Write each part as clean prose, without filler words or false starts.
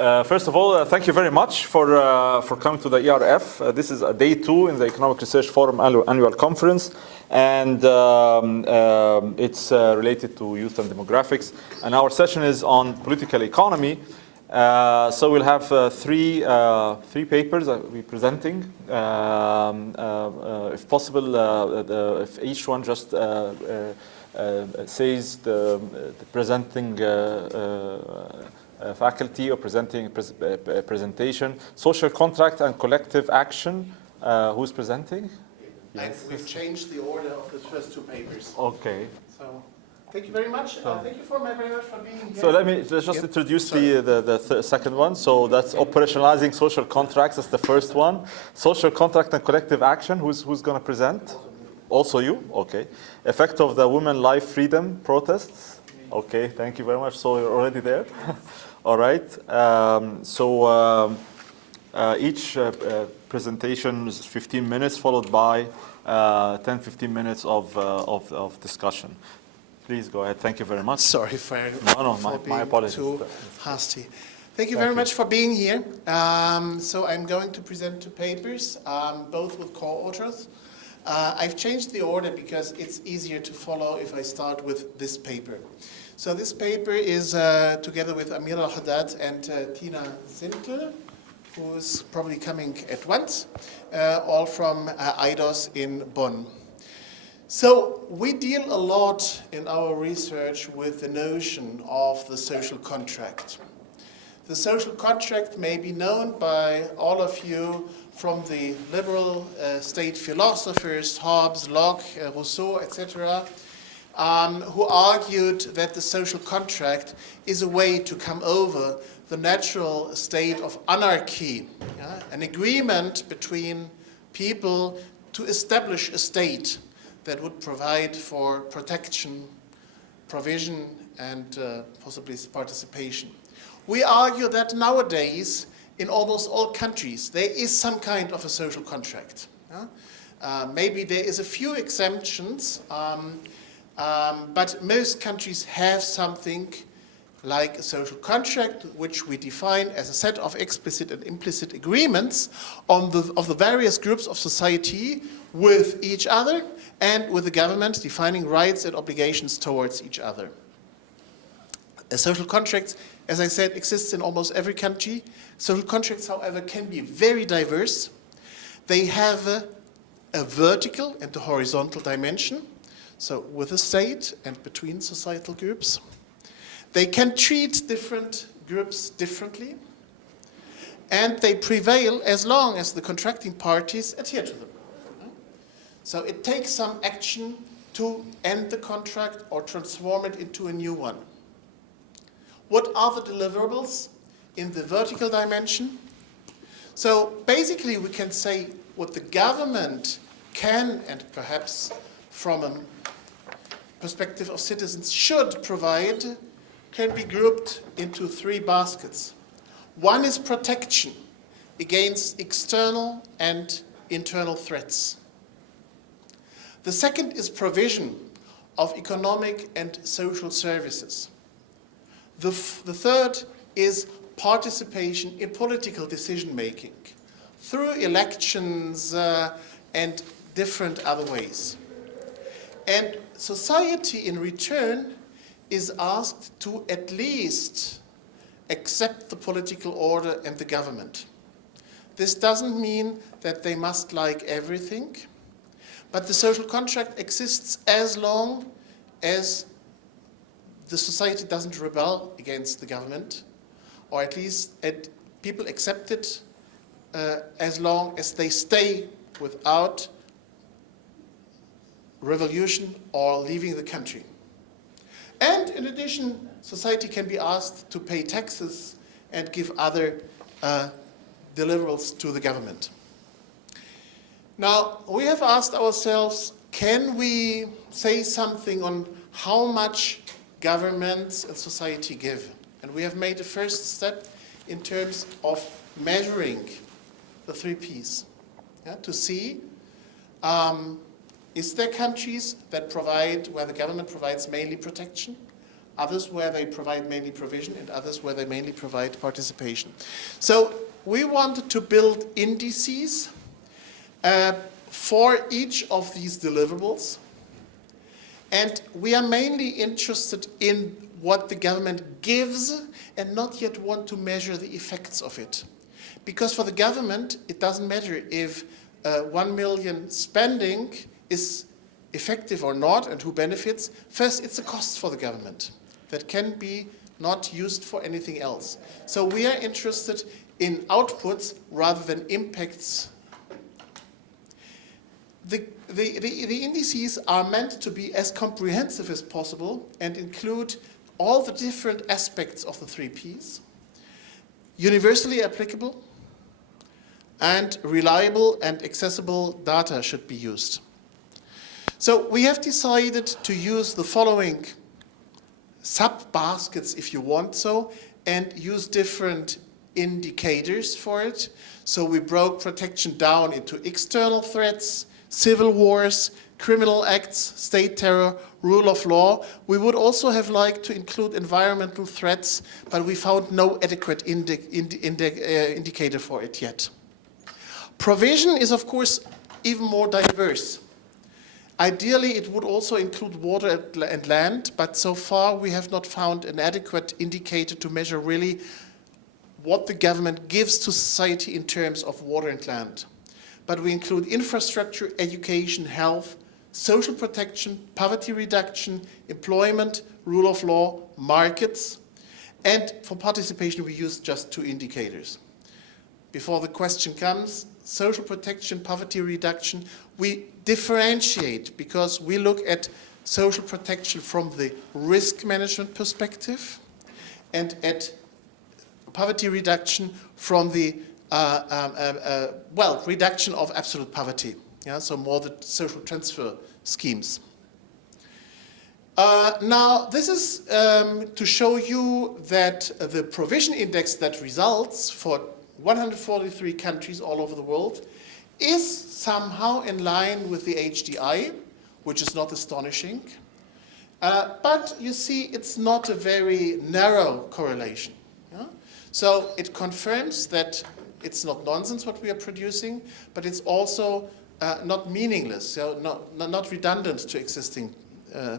First of all, thank you very much for coming to the ERF. This is day 2 in the Economic Research Forum annual conference, and it's related to youth and demographics. And our session is on political economy. So we'll have three papers that we'll be presenting. If possible, if each one just says the presenting faculty or presenting presentation. Social contract and collective action. Who's presenting? Yes. We've changed the order of the first 2 papers. Okay. So, thank you very much. Thank you very much for being here. So let's just introduce the second one. So that's operationalizing social contracts. That's the first one. Social contract and collective action. Who's going to present? Also you? Okay. Effect of the women life freedom protests. Okay. Thank you very much. So you're already there. All right. Each presentation is 15 minutes, followed by 10-15 minutes of discussion. Please go ahead. Thank you very much. Sorry for my apologies. Too hasty. Thank you very much for being here. So I'm going to present 2 papers, both with co-authors. I've changed the order because it's easier to follow if I start with this paper. So this paper is together with Amirah El-Haddad and Tina Zintl, who's probably coming at once, all from IDOS in Bonn. So we deal a lot in our research with the notion of the social contract. The social contract may be known by all of you from the liberal state philosophers, Hobbes, Locke, Rousseau, etc., who argued that the social contract is a way to come over the natural state of anarchy, an agreement between people to establish a state that would provide for protection, provision, and possibly participation. We argue that nowadays, in almost all countries, there is some kind of a social contract. Maybe there is a few exemptions, but most countries have something like a social contract, which we define as a set of explicit and implicit agreements of the various groups of society with each other and with the government defining rights and obligations towards each other. A social contract, as I said, exists in almost every country. Social contracts, however, can be very diverse. They have a vertical and a horizontal dimension, so with the state and between societal groups. They can treat different groups differently, and they prevail as long as the contracting parties adhere to them. So it takes some action to end the contract or transform it into a new one. What are the deliverables in the vertical dimension? So basically we can say what the government can, and perhaps from a perspective of citizens should provide, can be grouped into 3 baskets. One is protection against external and internal threats. The second is provision of economic and social services. The third is participation in political decision-making through elections and different other ways. And society in return is asked to at least accept the political order and the government. This doesn't mean that they must like everything, but the social contract exists as long as the society doesn't rebel against the government, or at least people accept it as long as they stay without revolution or leaving the country. And in addition, society can be asked to pay taxes and give other deliverables to the government. Now, we have asked ourselves, can we say something on how much governments and society give? And we have made a first step in terms of measuring the 3 Ps, to see is there countries that provide, where the government provides mainly protection? others where they provide mainly provision, and others where they mainly provide participation. So we wanted to build indices for each of these deliverables. And we are mainly interested in what the government gives and not yet want to measure the effects of it. Because for the government, it doesn't matter if 1 million spending is effective or not and who benefits. First, it's a cost for the government that can be not used for anything else. So we are interested in outputs rather than impacts. The indices are meant to be as comprehensive as possible and include all the different aspects of the 3 Ps, universally applicable, and reliable and accessible data should be used. So we have decided to use the following sub-baskets, if you want so, and use different indicators for it. So we broke protection down into external threats, civil wars, criminal acts, state terror, rule of law. We would also have liked to include environmental threats, but we found no adequate indicator for it yet. Provision is, of course, even more diverse. Ideally, it would also include water and land, but so far we have not found an adequate indicator to measure really what the government gives to society in terms of water and land. But we include infrastructure, education, health, social protection, poverty reduction, employment, rule of law, markets, and for participation we use just 2 indicators. Before the question comes, social protection, poverty reduction, we differentiate because we look at social protection from the risk management perspective and at poverty reduction from the reduction of absolute poverty. Yeah, so more the social transfer schemes. Now, this is to show you that the provision index that results for 143 countries all over the world is somehow in line with the HDI, which is not astonishing. But you see, it's not a very narrow correlation. Yeah? So it confirms that it's not nonsense what we are producing, but it's also not meaningless, so not redundant to existing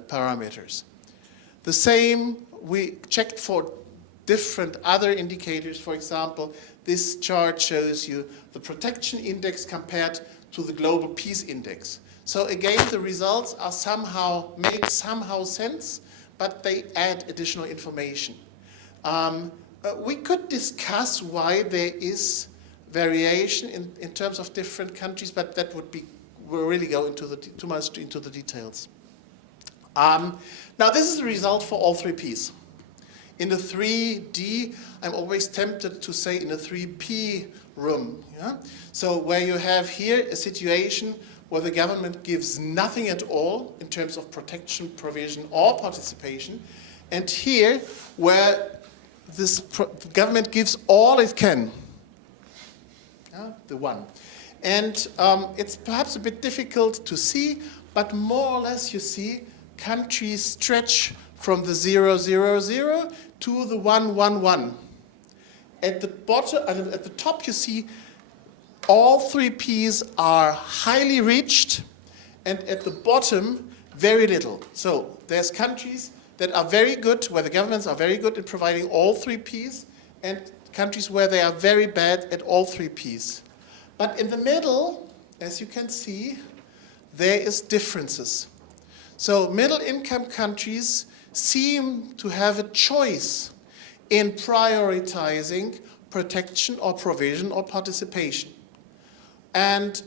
parameters. The same, we checked for different other indicators. For example, this chart shows you the protection index compared to the global peace index. So again, the results are make somehow sense, but they add additional information. We could discuss why there is variation in terms of different countries, but that we'll really go into too much into the details. Now this is the result for all 3 Ps. In the 3D, I'm always tempted to say in the 3P room. Yeah? So where you have here a situation where the government gives nothing at all in terms of protection, provision, or participation, and here where this government gives all it can. The 1. And it's perhaps a bit difficult to see, but more or less you see countries stretch from the 0, 0, 0 to the 1, 1, 1. At the bottom, at the top you see all 3 Ps are highly reached, and at the bottom very little. So there's countries that are very good, where the governments are very good in providing all 3 Ps, and countries where they are very bad at all 3 Ps. But in the middle, as you can see, there is differences. So middle-income countries seem to have a choice in prioritizing protection or provision or participation. And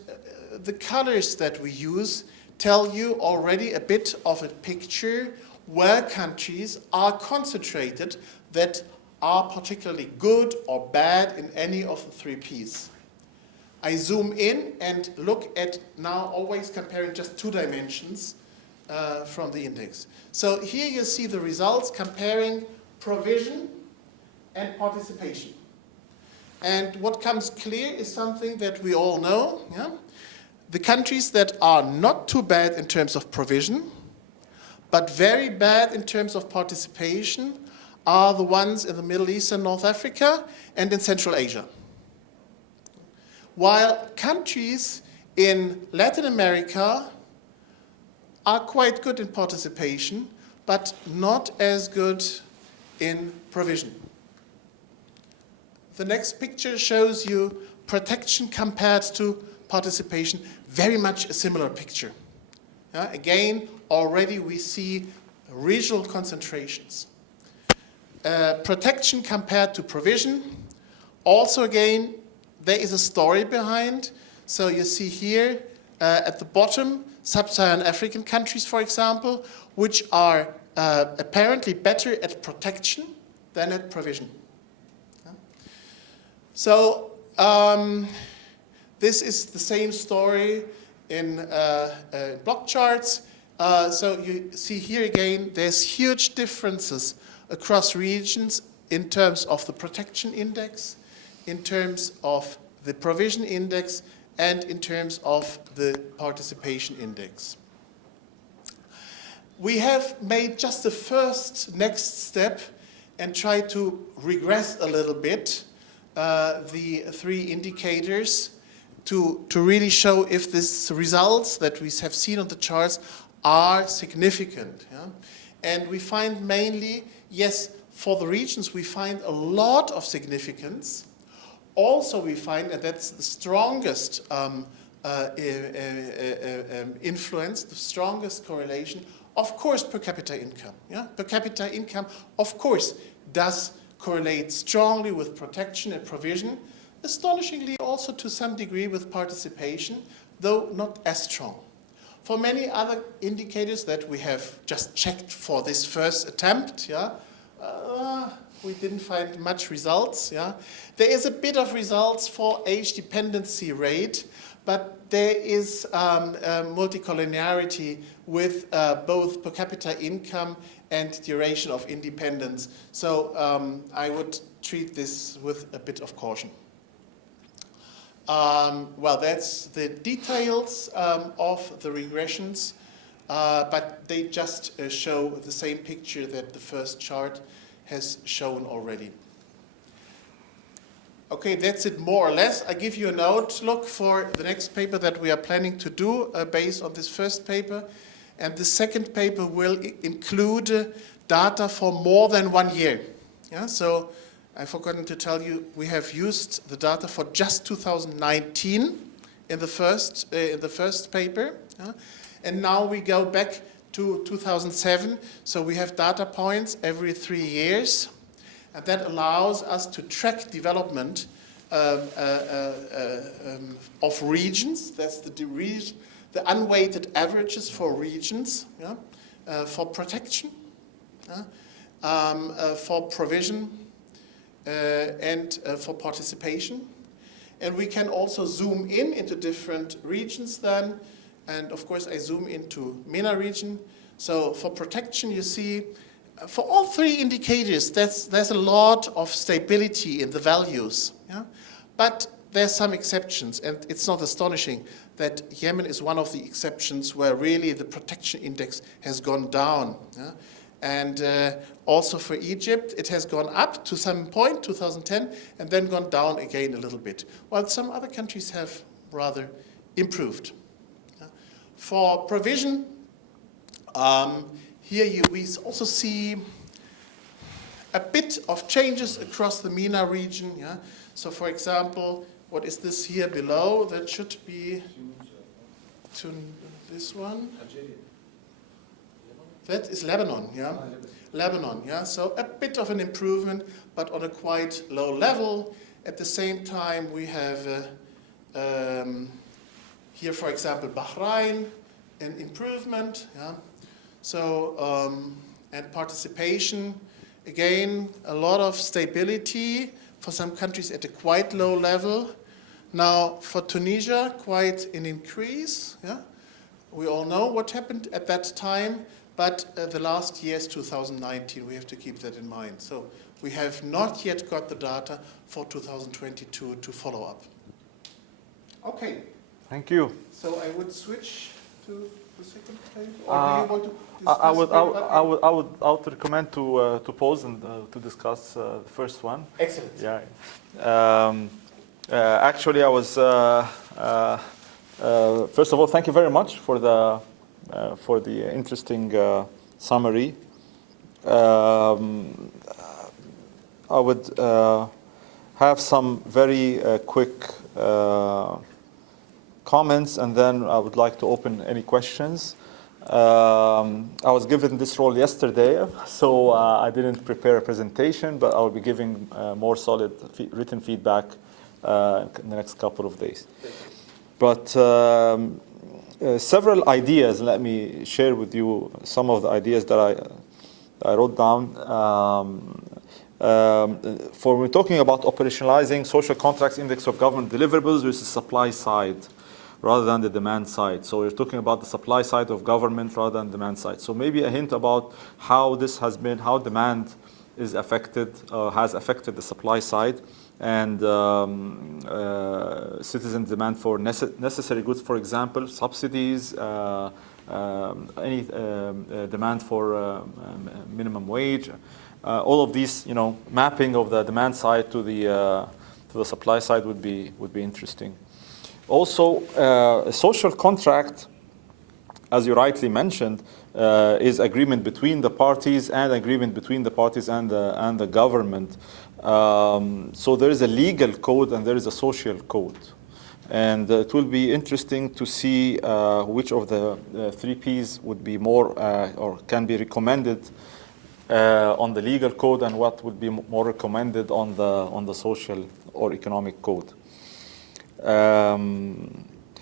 the colors that we use tell you already a bit of a picture where countries are concentrated that are particularly good or bad in any of the 3 Ps. I zoom in and look at now always comparing just 2 dimensions from the index. So here you see the results comparing provision and participation. And what comes clear is something that we all know. Yeah? The countries that are not too bad in terms of provision, but very bad in terms of participation are the ones in the Middle East and North Africa and in Central Asia. While countries in Latin America are quite good in participation, but not as good in provision. The next picture shows you protection compared to participation, very much a similar picture. Again, already we see regional concentrations. Protection compared to provision, also again, there is a story behind. So you see here at the bottom, sub-Saharan African countries, for example, which are apparently better at protection than at provision. So this is the same story in block charts. So you see here again, there's huge differences across regions in terms of the protection index, in terms of the provision index, and in terms of the participation index. We have made just the first next step and tried to regress a little bit the three indicators to really show if these results that we have seen on the charts are significant. Yeah? And we find mainly, yes, for the regions we find a lot of significance. Also we find, and that's the strongest influence, the strongest correlation, of course, per capita income. Yeah? Per capita income, of course, does correlate strongly with protection and provision, astonishingly also to some degree with participation, though not as strong. For many other indicators that we have just checked for this first attempt, yeah, we didn't find much results. Yeah. There is a bit of results for age dependency rate, but there is multicollinearity with both per capita income and duration of independence. So I would treat this with a bit of caution. Well, that's the details of the regressions, but they just show the same picture that the first chart has shown already. Okay, that's it more or less. I give you an outlook for the next paper that we are planning to do based on this first paper. And the second paper will include data for more than 1 year. Yeah, so I've forgotten to tell you, we have used the data for just 2019 in the first paper. Yeah? And now we go back to 2007. So we have data points every 3 years. And that allows us to track development of regions. That's the unweighted averages for regions, yeah? For protection, yeah? For provision, and for participation. And we can also zoom in into different regions then. And of course, I zoom into MENA region. So for protection, you see, for all three indicators, there's a lot of stability in the values. Yeah? But there's some exceptions, and it's not astonishing that Yemen is one of the exceptions where really the protection index has gone down. Yeah? And also for Egypt, it has gone up to some point, 2010, and then gone down again a little bit, while some other countries have rather improved. Yeah? For provision, here we also see a bit of changes across the MENA region. Yeah? So for example, what is this here below? That should be to this one. That is Lebanon, yeah? Lebanon, yeah? So a bit of an improvement, but on a quite low level. At the same time, we have here, for example, Bahrain, an improvement, yeah? So, and participation, again, a lot of stability for some countries at a quite low level. Now, for Tunisia, quite an increase, yeah? We all know what happened at that time. But the last year is 2019, we have to keep that in mind. So we have not yet got the data for 2022 to follow up. Okay. Thank you. So I would switch to the second paper? Or do you want to discuss I would recommend to pause and to discuss the first one. Excellent. Yeah. Actually, I was first of all, thank you very much for the interesting summary. I would have some very quick comments, and then I would like to open any questions. I was given this role yesterday, so I didn't prepare a presentation, but I will be giving more solid written feedback in the next couple of days. But several ideas, let me share with you some of the ideas that I wrote down. For when talking about operationalizing social contracts index of government deliverables versus supply side rather than the demand side. So we're talking about the supply side of government rather than demand side. So maybe a hint about how this has been, how demand is affected, has affected the supply side, and citizen demand for necessary goods, for example, subsidies, any demand for minimum wage. All of these, mapping of the demand side to the supply side would be interesting. Also, a social contract, as you rightly mentioned, is agreement between the parties and agreement between the parties and the government. So there is a legal code and there is a social code. And it will be interesting to see which of the three Ps would be more or can be recommended on the legal code, and what would be more recommended on the social or economic code.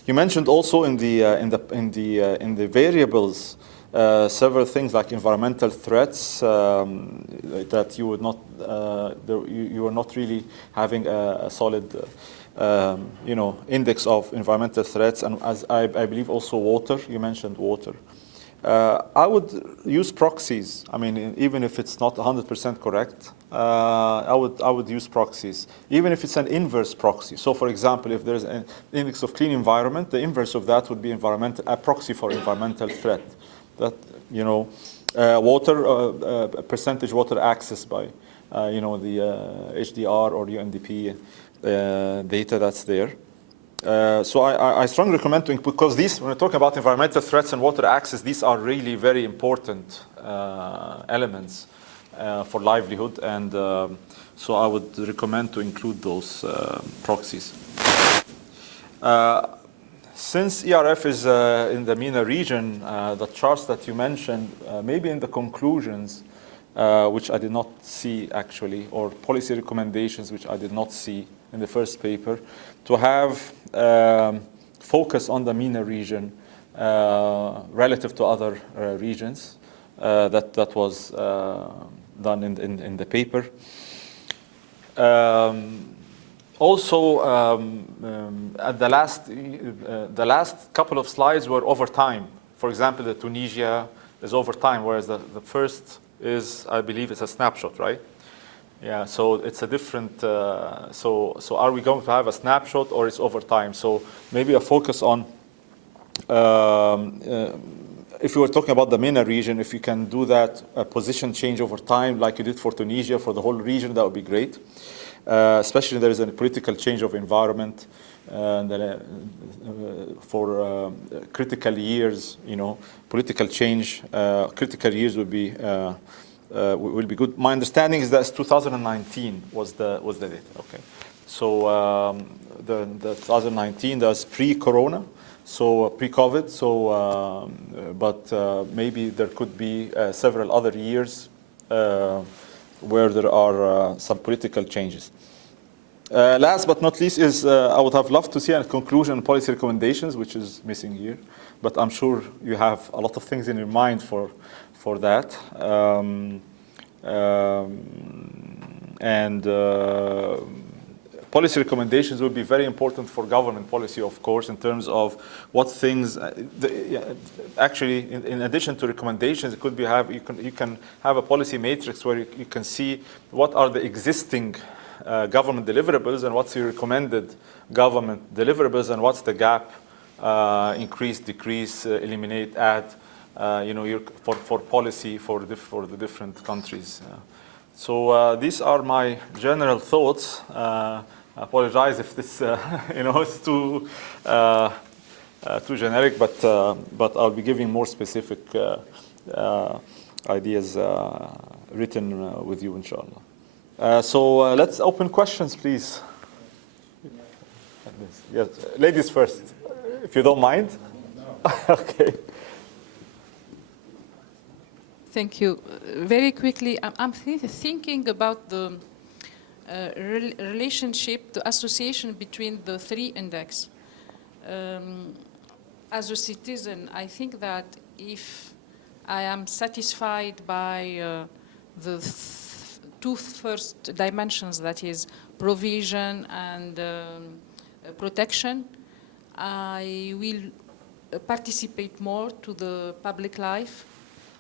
You mentioned also in the variables several things like environmental threats that you would not you are not really having a solid index of environmental threats, and as I believe also water. You mentioned water. I would use proxies. I mean, even if it's not 100% correct, I would use proxies, even if it's an inverse proxy. So, for example, if there's an index of clean environment, the inverse of that would be a proxy for environmental threat. That water percentage water access by the HDR or UNDP data that's there. So I strongly recommend because these, when we talk about environmental threats and water access, these are really very important elements for livelihood, and so I would recommend to include those proxies. Since ERF is in the MENA region, the charts that you mentioned, maybe in the conclusions, which I did not see actually, or policy recommendations, which I did not see in the first paper, to have focus on the MENA region relative to other regions. That was done in the paper. Also, at the last couple of slides were over time. For example, the Tunisia is over time, whereas the first is, I believe, it's a snapshot, right? Yeah, so it's a different, so are we going to have a snapshot or it's over time? So maybe a focus on, if you were talking about the MENA region, if you can do that, a position change over time like you did for Tunisia, for the whole region, that would be great. Especially there is a political change of environment, for critical years, political change, critical years will be good. My understanding is that 2019 was the date. Okay, so the 2019, that's pre-corona, so pre-COVID. So, but maybe there could be several other years where there are some political changes. Last but not least is I would have loved to see a conclusion and policy recommendations, which is missing here. But I'm sure you have a lot of things in your mind for that. Policy recommendations will be very important for government policy, of course, in terms of what things. Actually, in addition to recommendations, it could be you can have a policy matrix where you can see what are the existing government deliverables and what's your recommended government deliverables and what's the gap increase, decrease, eliminate, add, for policy for the different countries. So these are my general thoughts. I apologize if this, is too generic, but I'll be giving more specific ideas written with you, inshallah. So let's open questions, please. Yes, ladies first, if you don't mind. Okay. Thank you. Very quickly, I'm thinking about the relationship, the association between the three index. As a citizen, I think that if I am satisfied by the two first dimensions, that is provision and protection, I will participate more to the public life,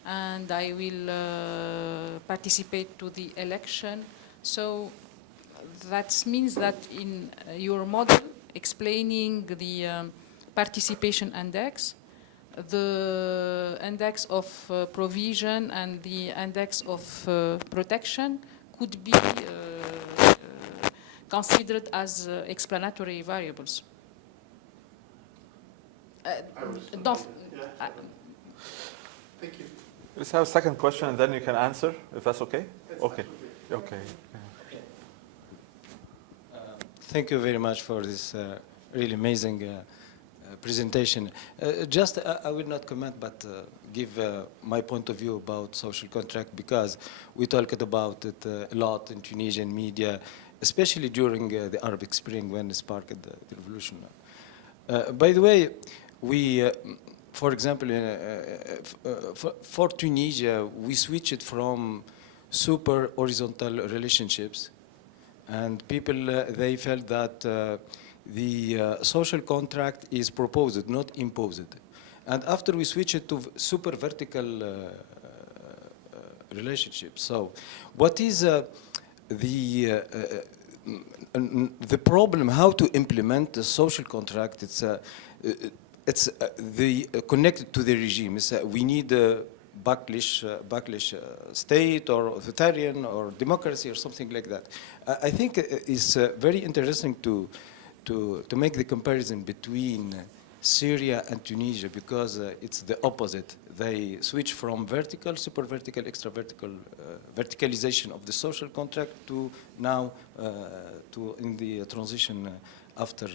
and I will participate to the election. So that means that in your model explaining the participation index, the index of provision and the index of protection could be considered as explanatory variables. Thank you. Let's have a second question, and then you can answer, if that's okay? Okay. Okay. Thank you very much for this really amazing presentation. I will not comment, but give my point of view about social contract, because we talked about it a lot in Tunisian media, especially during the Arabic Spring when it sparked the revolution. By the way, we, for example, for Tunisia, we switched from super horizontal relationships, and people, they felt that the social contract is proposed, not imposed. And after we switched to super vertical relationships. So what is the problem, how to implement the social contract? It's connected to the regime. We need a backlash state or authoritarian or democracy or something like that. I think it's very interesting to make the comparison between Syria and Tunisia, because it's the opposite. They switch from vertical, super vertical, extra vertical, verticalization of the social contract to now in the transition after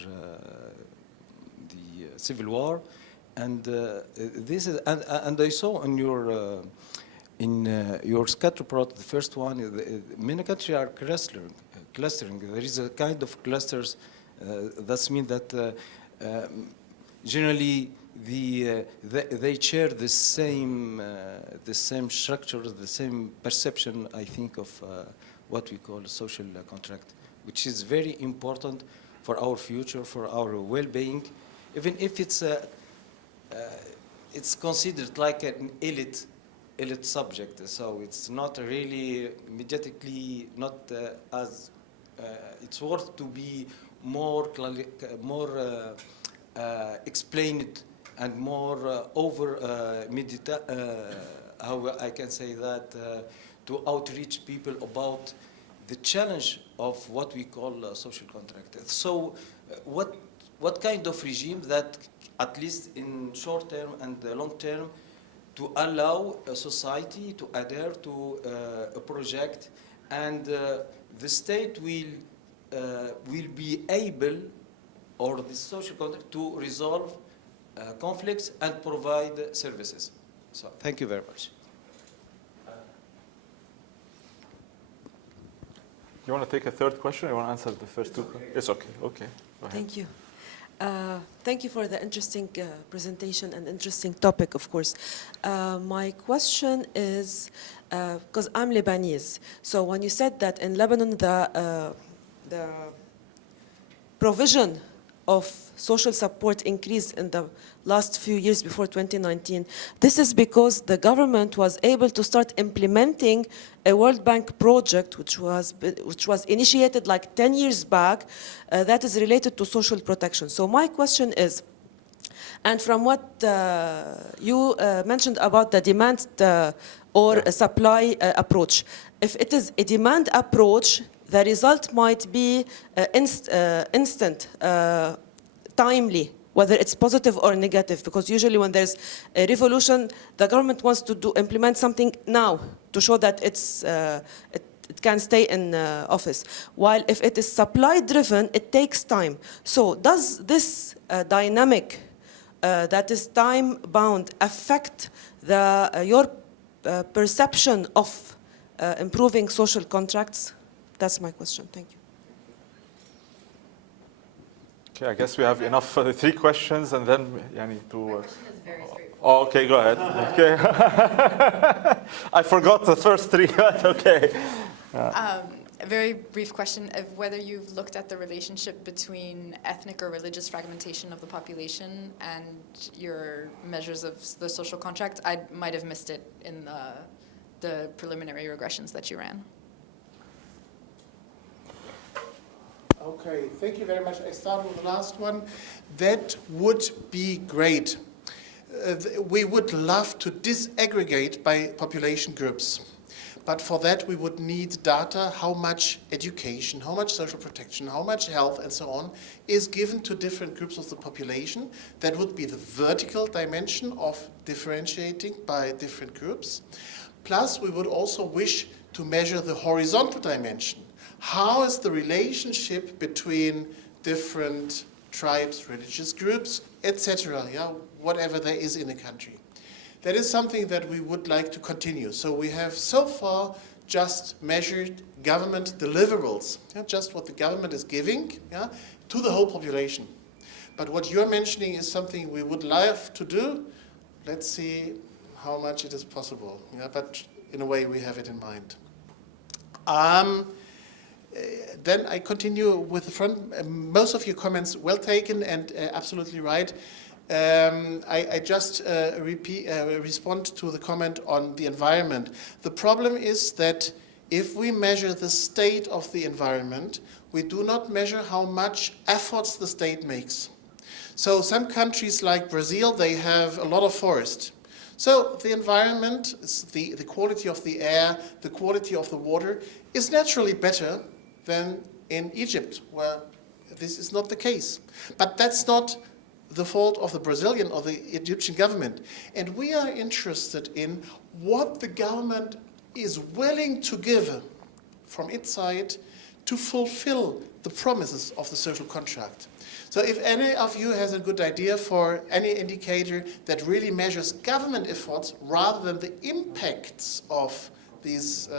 the civil war. And this is, and I saw in your scatter plot, the first one, many countries are clustering. There is a kind of clusters. That means that generally they share the same structure, the same perception, I think, of what we call a social contract, which is very important for our future, for our well-being, even if it's considered like an elite subject. So it's not really mediatically not as it's worth to be more explained and more how I can say that, to outreach people about the challenge of what we call social contract. So what kind of regime that, at least in short term and long term, to allow a society to adhere to a project, and the state will be able, or the social contract, to resolve conflicts and provide services. So thank you very much. You want to take a third question, or you want to answer the first two? It's okay. Okay. Go ahead. Thank you. Thank you for the interesting presentation and interesting topic, of course. My question is, because I'm Lebanese, so when you said that in Lebanon the provision of social support increased in the last few years before 2019, this is because the government was able to start implementing a World Bank project which was initiated like 10 years back that is related to social protection. So my question is, And from what you mentioned about the demand or a supply approach, if it is a demand approach, the result might be instant, timely, whether it's positive or negative, because usually when there's a revolution, the government wants to implement something now to show that it can stay in office. While if it is supply-driven, it takes time. So does this dynamic that is time-bound affect your perception of improving social contracts? That's my question. Thank you. Okay, I guess we have enough for the 3 questions, and then I need to. My question is very straightforward. Oh, okay, go ahead. Okay. I forgot the first 3, but okay. A very brief question of whether you've looked at the relationship between ethnic or religious fragmentation of the population and your measures of the social contract. I might have missed it in the preliminary regressions that you ran. Okay, thank you very much. I start with the last one. That would be great. We would love to disaggregate by population groups. But for that, we would need data, how much education, how much social protection, how much health, and so on, is given to different groups of the population. That would be the vertical dimension of differentiating by different groups. Plus, we would also wish to measure the horizontal dimension. How is the relationship between different tribes, religious groups, etc., yeah, whatever there is in a country? That is something that we would like to continue. So we have so far just measured government deliverables, yeah, just what the government is giving, yeah, to the whole population. But what you're mentioning is something we would love to do. Let's see how much it is possible. Yeah, but in a way, we have it in mind. Then I continue with the front. Most of your comments well taken and absolutely right. I just respond to the comment on the environment. The problem is that if we measure the state of the environment, we do not measure how much efforts the state makes. So some countries like Brazil, they have a lot of forest. So the environment, the quality of the air, the quality of the water is naturally better than in Egypt, where this is not the case. But that's not the fault of the Brazilian or the Egyptian government. And we are interested in what the government is willing to give from its side to fulfill the promises of the social contract. So if any of you has a good idea for any indicator that really measures government efforts rather than the impacts of these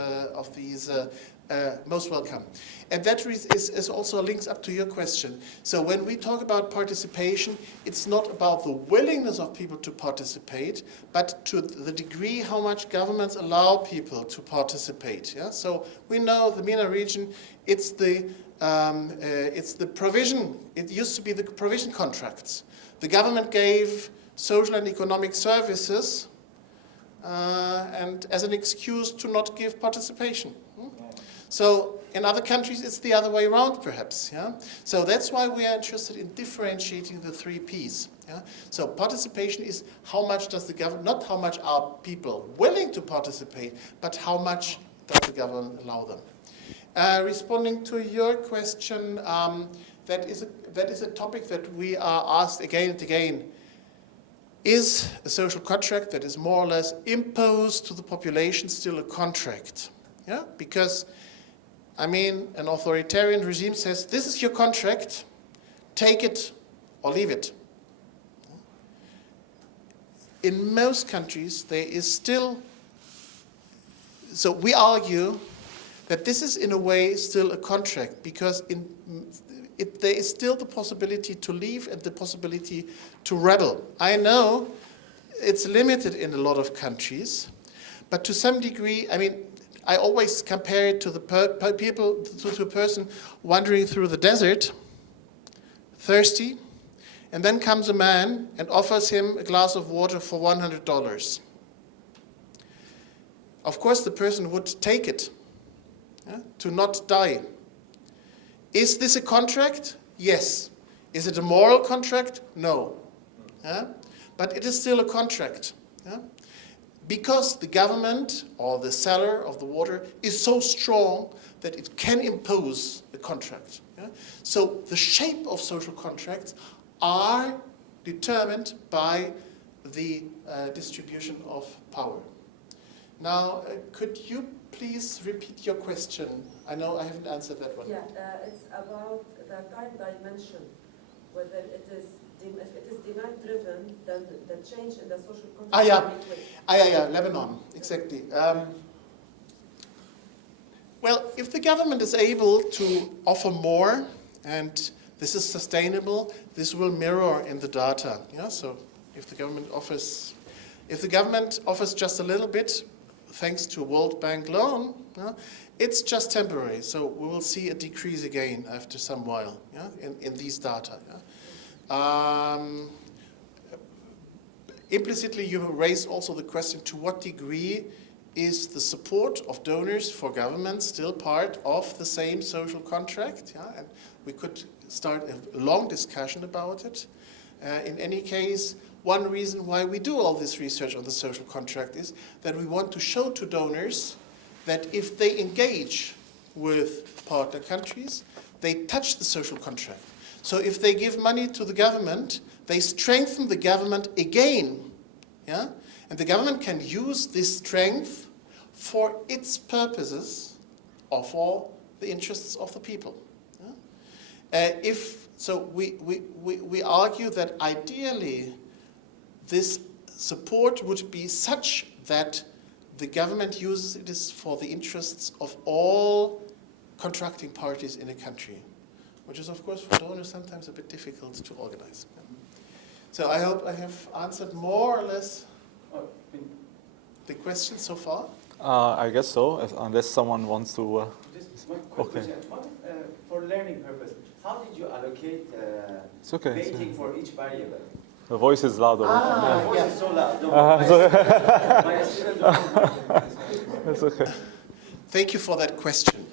most welcome. And that is also links up to your question. So when we talk about participation, it's not about the willingness of people to participate, but to the degree how much governments allow people to participate. Yeah? So we know the MENA region, it's the provision. It used to be the provision contracts. The government gave social and economic services and as an excuse to not give participation. So in other countries, it's the other way around, perhaps. Yeah? So that's why we are interested in differentiating the 3 Ps. Yeah? So participation is how much does the government, not how much are people willing to participate, but how much does the government allow them. Responding to your question, that is a topic that we are asked again and again. Is a social contract that is more or less imposed to the population still a contract? Yeah? Because I mean, an authoritarian regime says, this is your contract, take it or leave it. In most countries, there is still, so we argue that this is in a way still a contract because there is still the possibility to leave and the possibility to rebel. I know it's limited in a lot of countries, but to some degree, I mean, I always compare it to the people, to a person wandering through the desert, thirsty, and then comes a man and offers him a glass of water for $100. Of course, the person would take it, to not die. Is this a contract? Yes. Is it a moral contract? No. yeah? But it is still a contract. Yeah? Because the government or the seller of the water is so strong that it can impose a contract. Yeah? So the shape of social contracts are determined by the distribution of power. Now, could you please repeat your question? I know I haven't answered that one. Yeah, it's about the time dimension, whether it is if it is demand-driven, then the change in the social contract. Yeah, Lebanon, exactly. Well, if the government is able to offer more, and this is sustainable, this will mirror in the data. Yeah, so if the government offers just a little bit, thanks to a World Bank loan, it's just temporary. So we will see a decrease again after some while, in these data. Implicitly, you raised also the question, to what degree is the support of donors for government still part of the same social contract? And we could start a long discussion about it. In any case, one reason why we do all this research on the social contract is that we want to show to donors that if they engage with partner countries, they touch the social contract. So if they give money to the government, they strengthen the government again. Yeah? And the government can use this strength for its purposes or for the interests of the people. Yeah? We argue that ideally this support would be such that the government uses it for the interests of all contracting parties in a country, which is, of course, for donors sometimes a bit difficult to organize. So I hope I have answered more or less the questions so far. I guess so, unless someone wants to... Just one quick question. For learning purpose, how did you allocate It's okay. weighting for each variable? The voice is louder. My voice is so loud. My student don't. It's okay. Thank you for that question.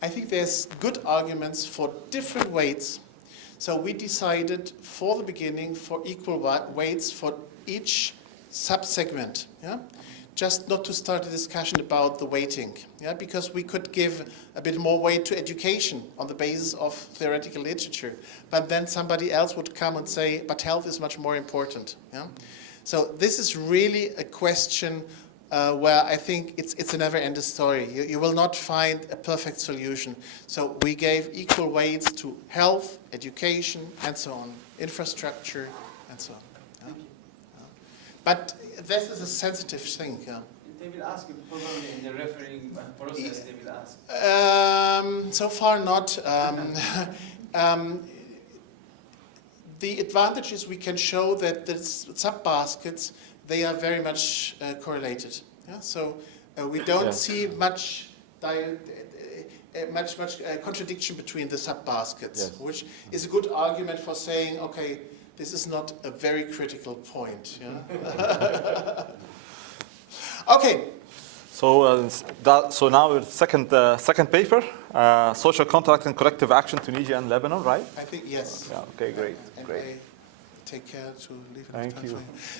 I think there's good arguments for different weights. So we decided for the beginning for equal weights for each sub-segment. Yeah? Just not to start a discussion about the weighting, because we could give a bit more weight to education on the basis of theoretical literature, but then somebody else would come and say, but health is much more important. Yeah? So this is really a question where I think it's a never-ending story. You will not find a perfect solution. So we gave equal weights to health, education, and so on, infrastructure, and so on. But this is a sensitive thing. They will ask you probably in the refereeing process. They will ask. So far, not. The advantage is we can show that the sub-baskets, they are very much correlated. Yeah? So we don't see much contradiction between the sub-baskets, which is a good argument for saying, okay, this is not a very critical point. Yeah? Okay. So, so now second paper, social contract and collective action, Tunisia and Lebanon, right? I think yes. Yeah. Okay. Great. And Great. I take care to leave it. Thank you.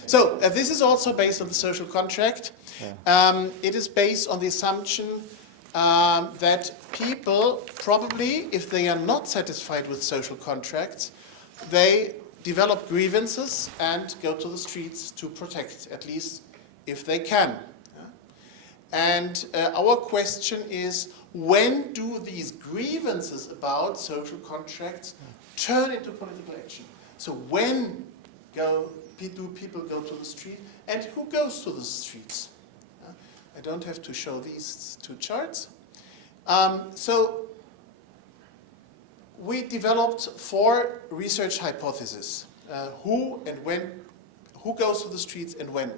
So this is also based on the social contract. Yeah. It is based on the assumption that people probably, if they are not satisfied with social contracts, they develop grievances and go to the streets to protect, at least if they can. And our question is, when do these grievances about social contracts turn into political action? So when do people go to the street, and who goes to the streets? I don't have to show these two charts. So we developed 4 research hypotheses. Who goes to the streets and when.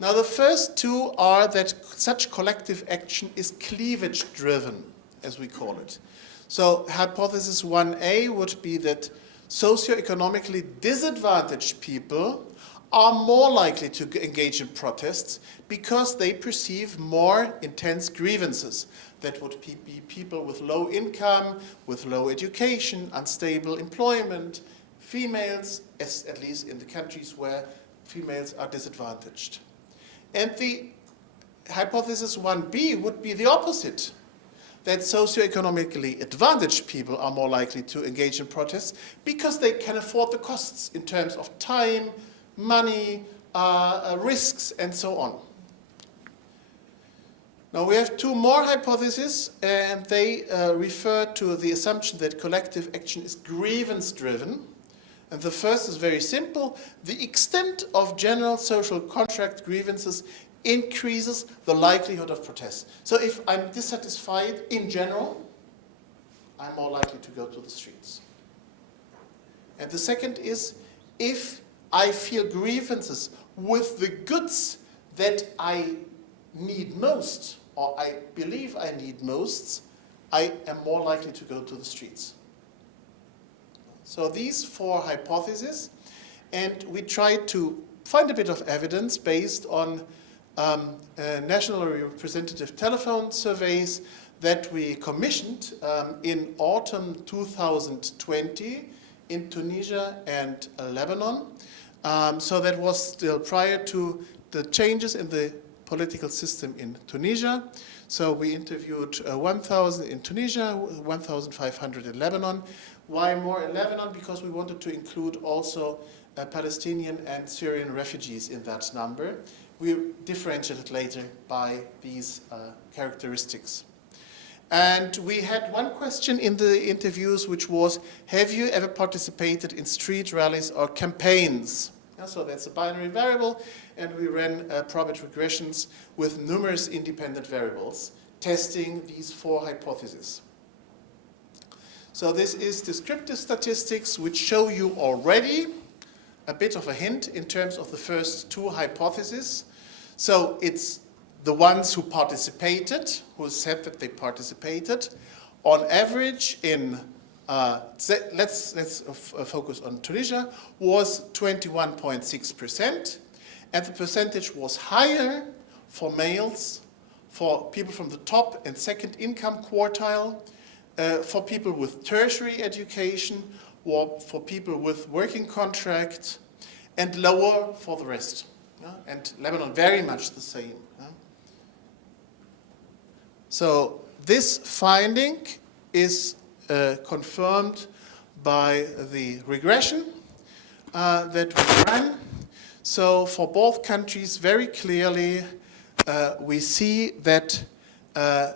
Now the first 2 are that such collective action is cleavage-driven, as we call it. So hypothesis 1A would be that socioeconomically disadvantaged people are more likely to engage in protests because they perceive more intense grievances. That would be people with low income, with low education, unstable employment, females, at least in the countries where females are disadvantaged. And the hypothesis 1b would be the opposite, that socioeconomically advantaged people are more likely to engage in protests because they can afford the costs in terms of time, money, risks, and so on. Now we have two more hypotheses, and they refer to the assumption that collective action is grievance-driven. And the first is very simple. The extent of general social contract grievances increases the likelihood of protest. So if I'm dissatisfied in general, I'm more likely to go to the streets. And the second is, if I feel grievances with the goods that I need most, or I believe I need most, I am more likely to go to the streets. So these four hypotheses, and we tried to find a bit of evidence based on national representative telephone surveys that we commissioned in autumn 2020 in Tunisia and Lebanon. So that was still prior to the changes in the political system in Tunisia. So we interviewed 1,000 in Tunisia, 1,500 in Lebanon. Why more in Lebanon? Because we wanted to include also Palestinian and Syrian refugees in that number. We differentiated later by these characteristics. And we had one question in the interviews, which was, have you ever participated in street rallies or campaigns? So that's a binary variable, and we ran probit regressions with numerous independent variables, testing these four hypotheses. So this is descriptive statistics, which show you already a bit of a hint in terms of the first two hypotheses. So it's the ones who participated, who said that they participated, on average in, let's focus on Tunisia, was 21.6%, and the percentage was higher for males, for people from the top and second income quartile, for people with tertiary education, or for people with working contract, and lower for the rest. And Lebanon very much the same. So this finding is confirmed by the regression that we ran. So for both countries, very clearly, we see that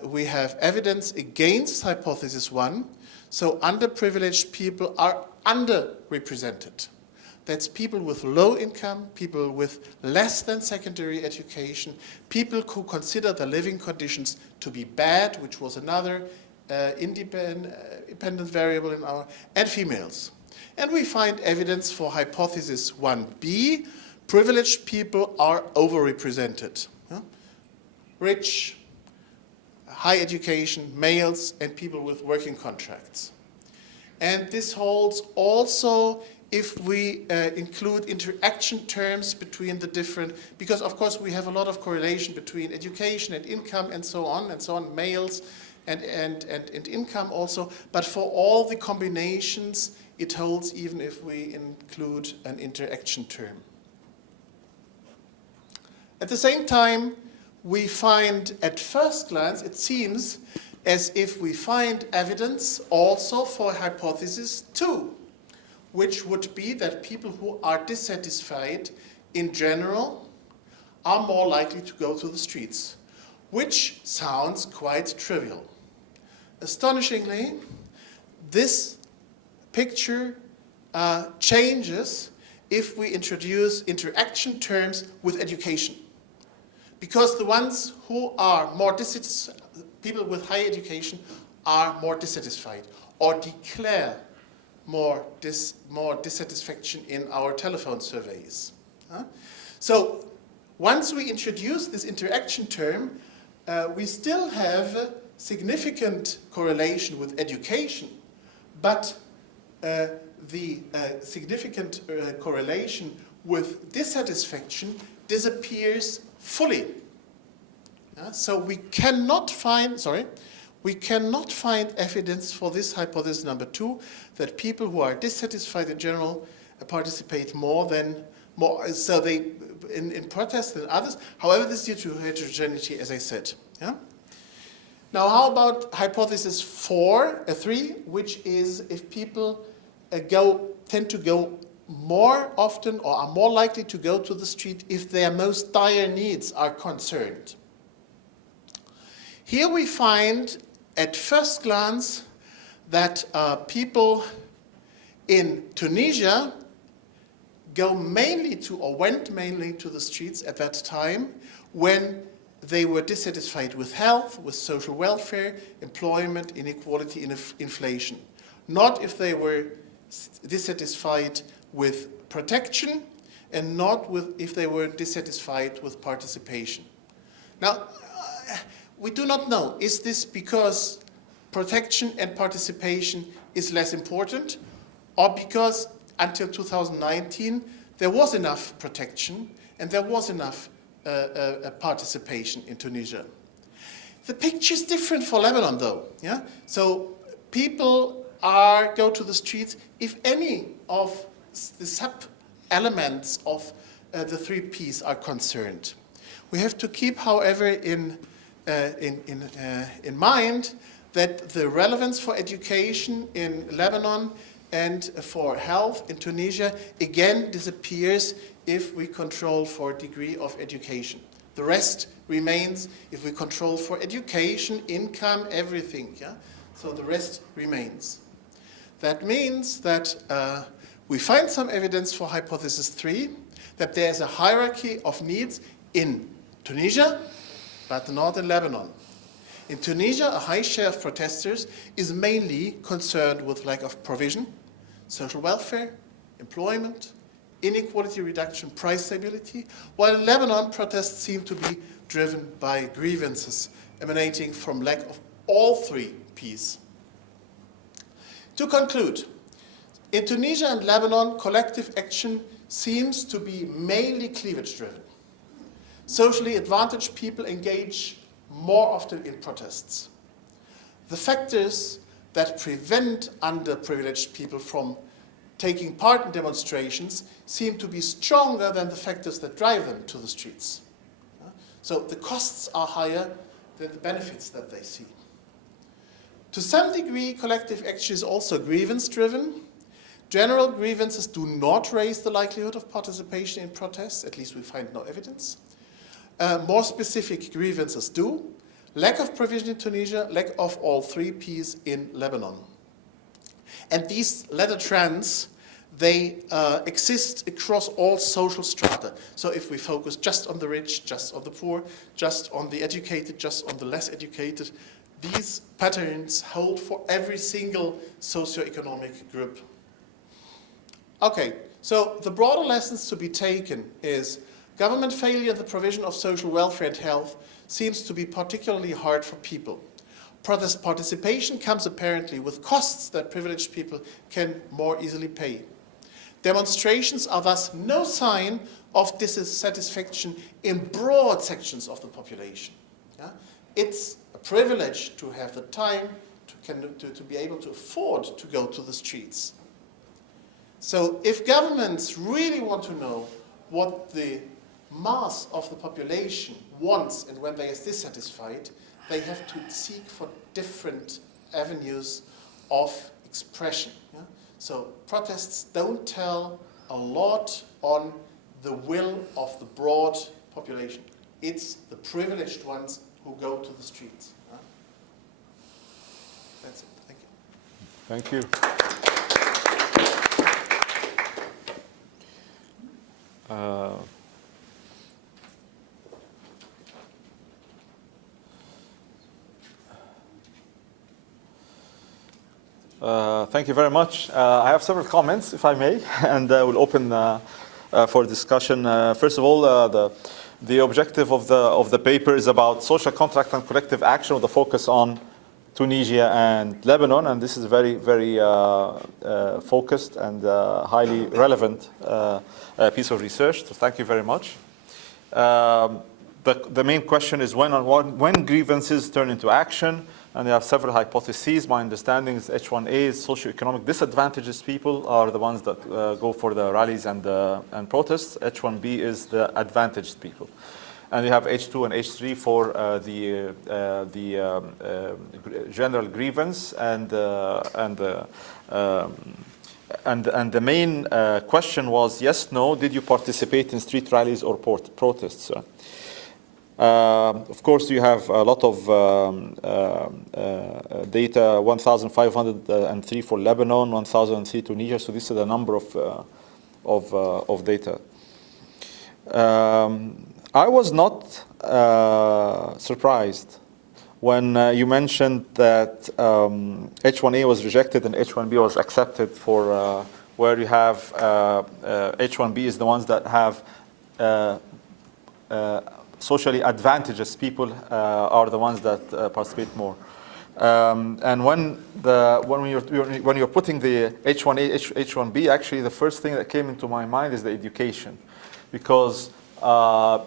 we have evidence against hypothesis 1. So underprivileged people are underrepresented. That's people with low income, people with less than secondary education, people who consider their living conditions to be bad, which was another independent variable in our, and females. And we find evidence for hypothesis 1b, privileged people are overrepresented. Rich, high education, males, and people with working contracts. And this holds also if we include interaction terms between the different, because of course we have a lot of correlation between education and income and so on, males and income also, but for all the combinations it holds even if we include an interaction term. At the same time, we find at first glance, it seems as if we find evidence also for hypothesis 2, which would be that people who are dissatisfied in general are more likely to go to the streets, which sounds quite trivial. Astonishingly, this picture changes if we introduce interaction terms with education. Because the ones who are more dissatisfied, people with high education, are more dissatisfied or declare more dissatisfaction in our telephone surveys. So once we introduce this interaction term, we still have significant correlation with education, but the significant correlation with dissatisfaction disappears fully. So we cannot find, we cannot find evidence for this hypothesis number 2, that people who are dissatisfied in general participate more, so they in protests than others. However, this is due to heterogeneity, as I said. Yeah? Now, how about hypothesis 3, which is if people tend to go more often or are more likely to go to the street if their most dire needs are concerned. Here we find, at first glance, that people in Tunisia went mainly to the streets at that time when they were dissatisfied with health, with social welfare, employment, inequality, and inflation. Not if they were dissatisfied with protection, and not if they were dissatisfied with participation. Now, we do not know. Is this because protection and participation is less important, or because until 2019 there was enough protection and there was enough participation in Tunisia? The picture is different for Lebanon, though. Yeah? So people go to the streets if any of the sub-elements of the 3 Ps are concerned. We have to keep, however, in mind that the relevance for education in Lebanon and for health in Tunisia again disappears if we control for degree of education. The rest remains if we control for education, income, everything. Yeah? So the rest remains. That means that we find some evidence for hypothesis 3, that there's a hierarchy of needs in Tunisia, but not in Lebanon. In Tunisia, a high share of protesters is mainly concerned with lack of provision, social welfare, employment, inequality reduction, price stability, while in Lebanon, protests seem to be driven by grievances emanating from lack of all 3 Ps. To conclude, in Tunisia and Lebanon, collective action seems to be mainly cleavage-driven. Socially advantaged people engage more often in protests. The factors that prevent underprivileged people from taking part in demonstrations seem to be stronger than the factors that drive them to the streets. So the costs are higher than the benefits that they see. To some degree, collective action is also grievance-driven. General grievances do not raise the likelihood of participation in protests, at least we find no evidence. More specific grievances do. Lack of provision in Tunisia, lack of all 3 Ps in Lebanon. And these latter trends, they exist across all social strata. So if we focus just on the rich, just on the poor, just on the educated, just on the less educated, these patterns hold for every single socioeconomic group. Okay, so the broader lessons to be taken is government failure in the provision of social welfare and health seems to be particularly hard for people. Protest participation comes apparently with costs that privileged people can more easily pay. Demonstrations are thus no sign of dissatisfaction in broad sections of the population. Yeah? It's a privilege to have the time to be able to afford to go to the streets. So if governments really want to know what the mass of the population wants and when they are dissatisfied, they have to seek for different avenues of expression. Yeah? So protests don't tell a lot on the will of the broad population. It's the privileged ones who go to the streets. Yeah? That's it. Thank you. Thank you. Thank you very much. I have several comments, if I may, and we'll open for discussion. First of all, the objective of the paper is about social contract and collective action with a focus on Tunisia and Lebanon, and this is very, very focused and highly relevant piece of research, so thank you very much. The main question is when grievances turn into action. And they have several hypotheses. My understanding is H1A is socioeconomic disadvantaged people are the ones that go for the rallies and protests. H1B is the advantaged people. And you have H2 and H3 for the general grievance and the main question was yes, no. Did you participate in street rallies or protests? Of course, you have a lot of data: 1,503 for Lebanon, 1,003 Tunisia. So this is the number of data. I was not surprised when you mentioned that H1A was rejected and H1B was accepted for where you have H1B is the ones that have socially advantaged people are the ones that participate more. And when you're putting the H1A, H1B, actually the first thing that came into my mind is the education, because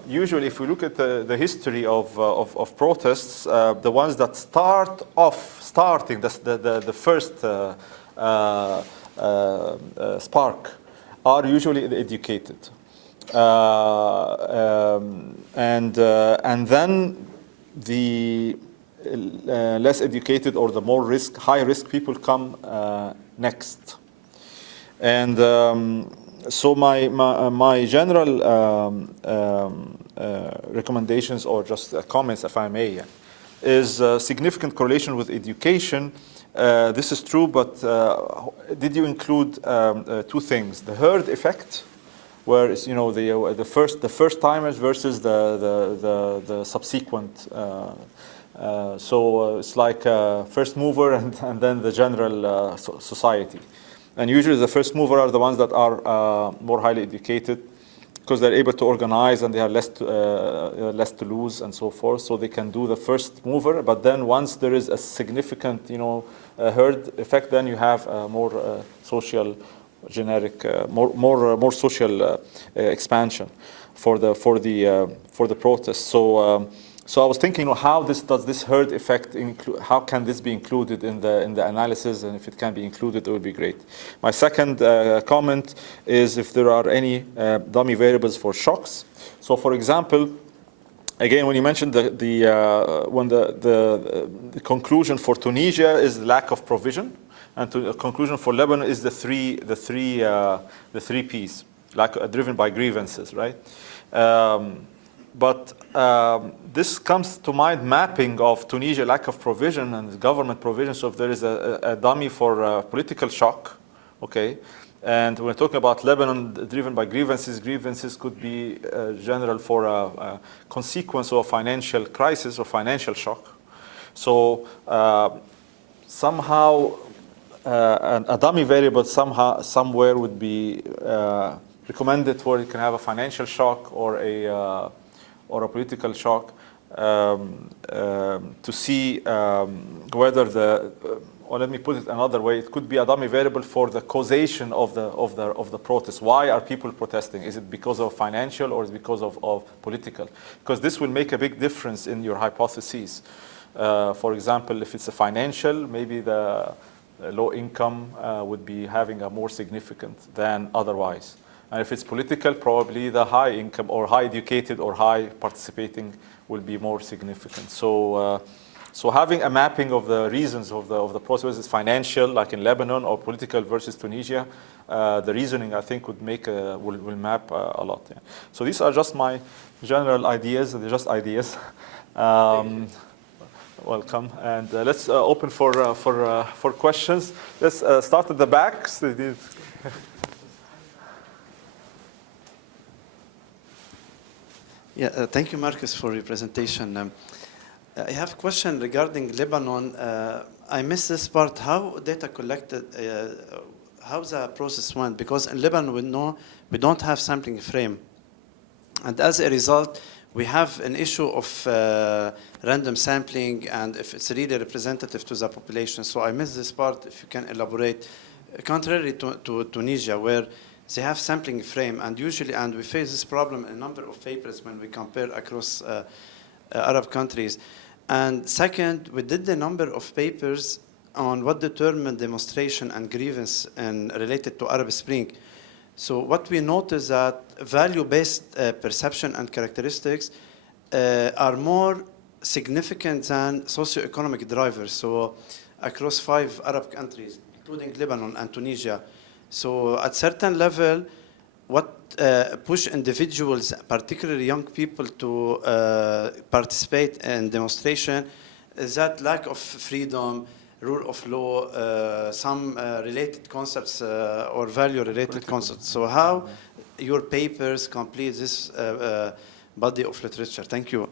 usually, if we look at the history of protests, the ones that starting the first spark are usually the educated, and then the less educated or the more high risk people come next, and. So my general recommendations, or just comments, if I may, is significant correlation with education. This is true, but did you include two things: the herd effect, where it's, the first timers versus the subsequent. So it's like first mover and then the general society. And usually the first mover are the ones that are more highly educated, because they're able to organize and they have less to lose and so forth. So they can do the first mover. But then once there is a significant, herd effect, then you have more social, generic, more social expansion for the protest. So I was thinking, how does this herd effect how can this be included in the analysis, and if it can be included, it would be great. My second comment is if there are any dummy variables for shocks. So, for example, again, when you mentioned the conclusion for Tunisia is the lack of provision, and the conclusion for Lebanon is the three P's, driven by grievances, right? But this comes to mind mapping of Tunisia, lack of provision and government provision. So if there is a dummy for political shock, okay, and we're talking about Lebanon driven by grievances, grievances could be general for a consequence of a financial crisis or financial shock. So somehow a dummy variable somewhere would be recommended where you can have a financial shock or a political shock, to see whether or let me put it another way, it could be a dummy variable for the causation of the protest. Why are people protesting? Is it because of financial or is it because of political? Because this will make a big difference in your hypotheses. For example, if it's a financial, maybe the low income would be having a more significant than otherwise. And if it's political, probably the high income or high educated or high participating will be more significant. So having a mapping of the reasons of the process is financial, like in Lebanon, or political versus Tunisia, the reasoning I think would will map a lot. Yeah. So these are just my general ideas. They're just ideas. Welcome, and let's open for questions. Let's start at the back. Yeah, thank you, Markus, for your presentation. I have a question regarding Lebanon. I missed this part. How data collected, how the process went? Because in Lebanon, we don't have sampling frame. And as a result, we have an issue of random sampling and if it's really representative to the population. So I missed this part, if you can elaborate. Contrary to Tunisia, where they have sampling frame, and usually, and we face this problem in a number of papers when we compare across Arab countries. And second, we did the number of papers on what determined demonstration and grievance and related to Arab Spring. So what we noticed that value-based perception and characteristics are more significant than socioeconomic drivers. So across 5 Arab countries, including Lebanon and Tunisia. So at certain level, what push individuals, particularly young people, to participate in demonstration is that lack of freedom, rule of law, some related concepts or value-related concepts. So how your papers complete this body of literature? Thank you.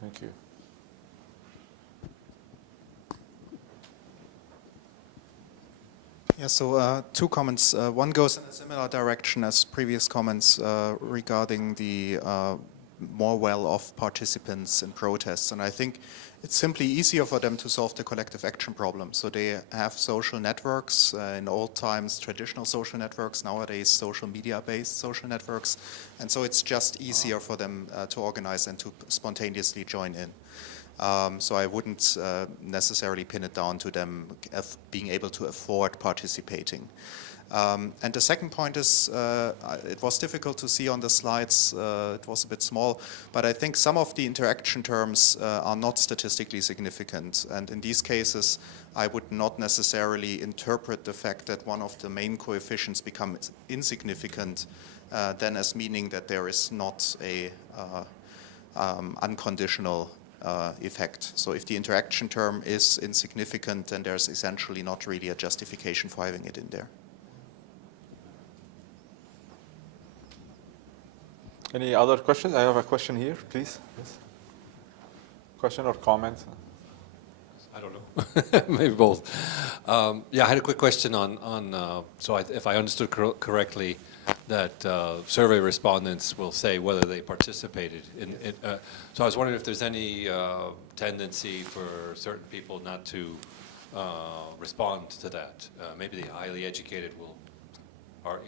Thank you. Yeah, so 2 comments. One goes in a similar direction as previous comments regarding the more well-off participants in protests. And I think it's simply easier for them to solve the collective action problem. So they have social networks, in old times traditional social networks, nowadays social media-based social networks. And so it's just easier for them to organize and to spontaneously join in. So I wouldn't necessarily pin it down to them being able to afford participating. And the second point is, it was difficult to see on the slides, it was a bit small, but I think some of the interaction terms are not statistically significant. And in these cases, I would not necessarily interpret the fact that one of the main coefficients becomes insignificant then as meaning that there is not a unconditional effect. So if the interaction term is insignificant, then there's essentially not really a justification for having it in there. Any other questions? I have a question here, please. Yes. Question or comment? I don't know. Maybe both. Yeah, I had a quick question on if I understood correctly, that survey respondents will say whether they participated in it. So I was wondering if there's any tendency for certain people not to respond to that. Maybe the highly educated are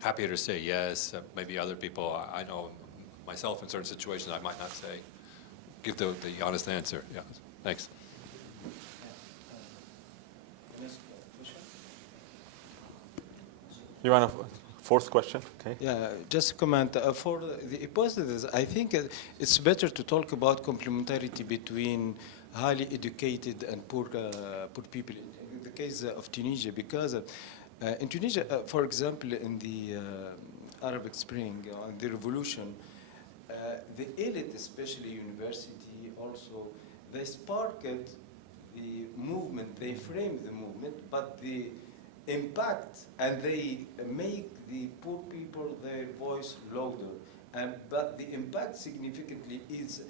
happier to say yes. Maybe other people, I know myself in certain situations, I might not say, give the honest answer. Yeah, thanks. You want a fourth question? Okay. Yeah, just a comment. For the positives, I think it's better to talk about complementarity between highly educated and poor people. In the case of Tunisia, because in Tunisia, for example, in the Arab Spring, the revolution, the elite, especially university, also, they sparked the movement, they framed the movement, but the impact, and they make the poor people their voice louder. But the impact significantly is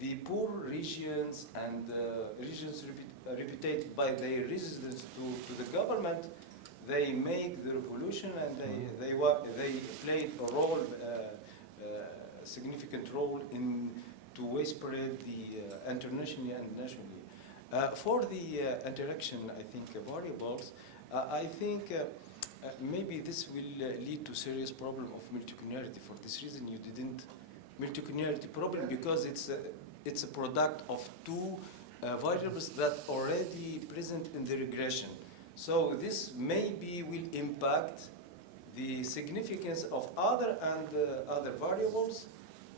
the poor regions and regions reputed by their resistance to the government. They make the revolution, and they played a role, significant role in to spread the internationally and nationally. For the interaction, I think variables. I think maybe this will lead to serious problem of multicollinearity. For this reason, you didn't multicollinearity problem because it's a product of 2 variables that already present in the regression. So this maybe will impact the significance of other variables,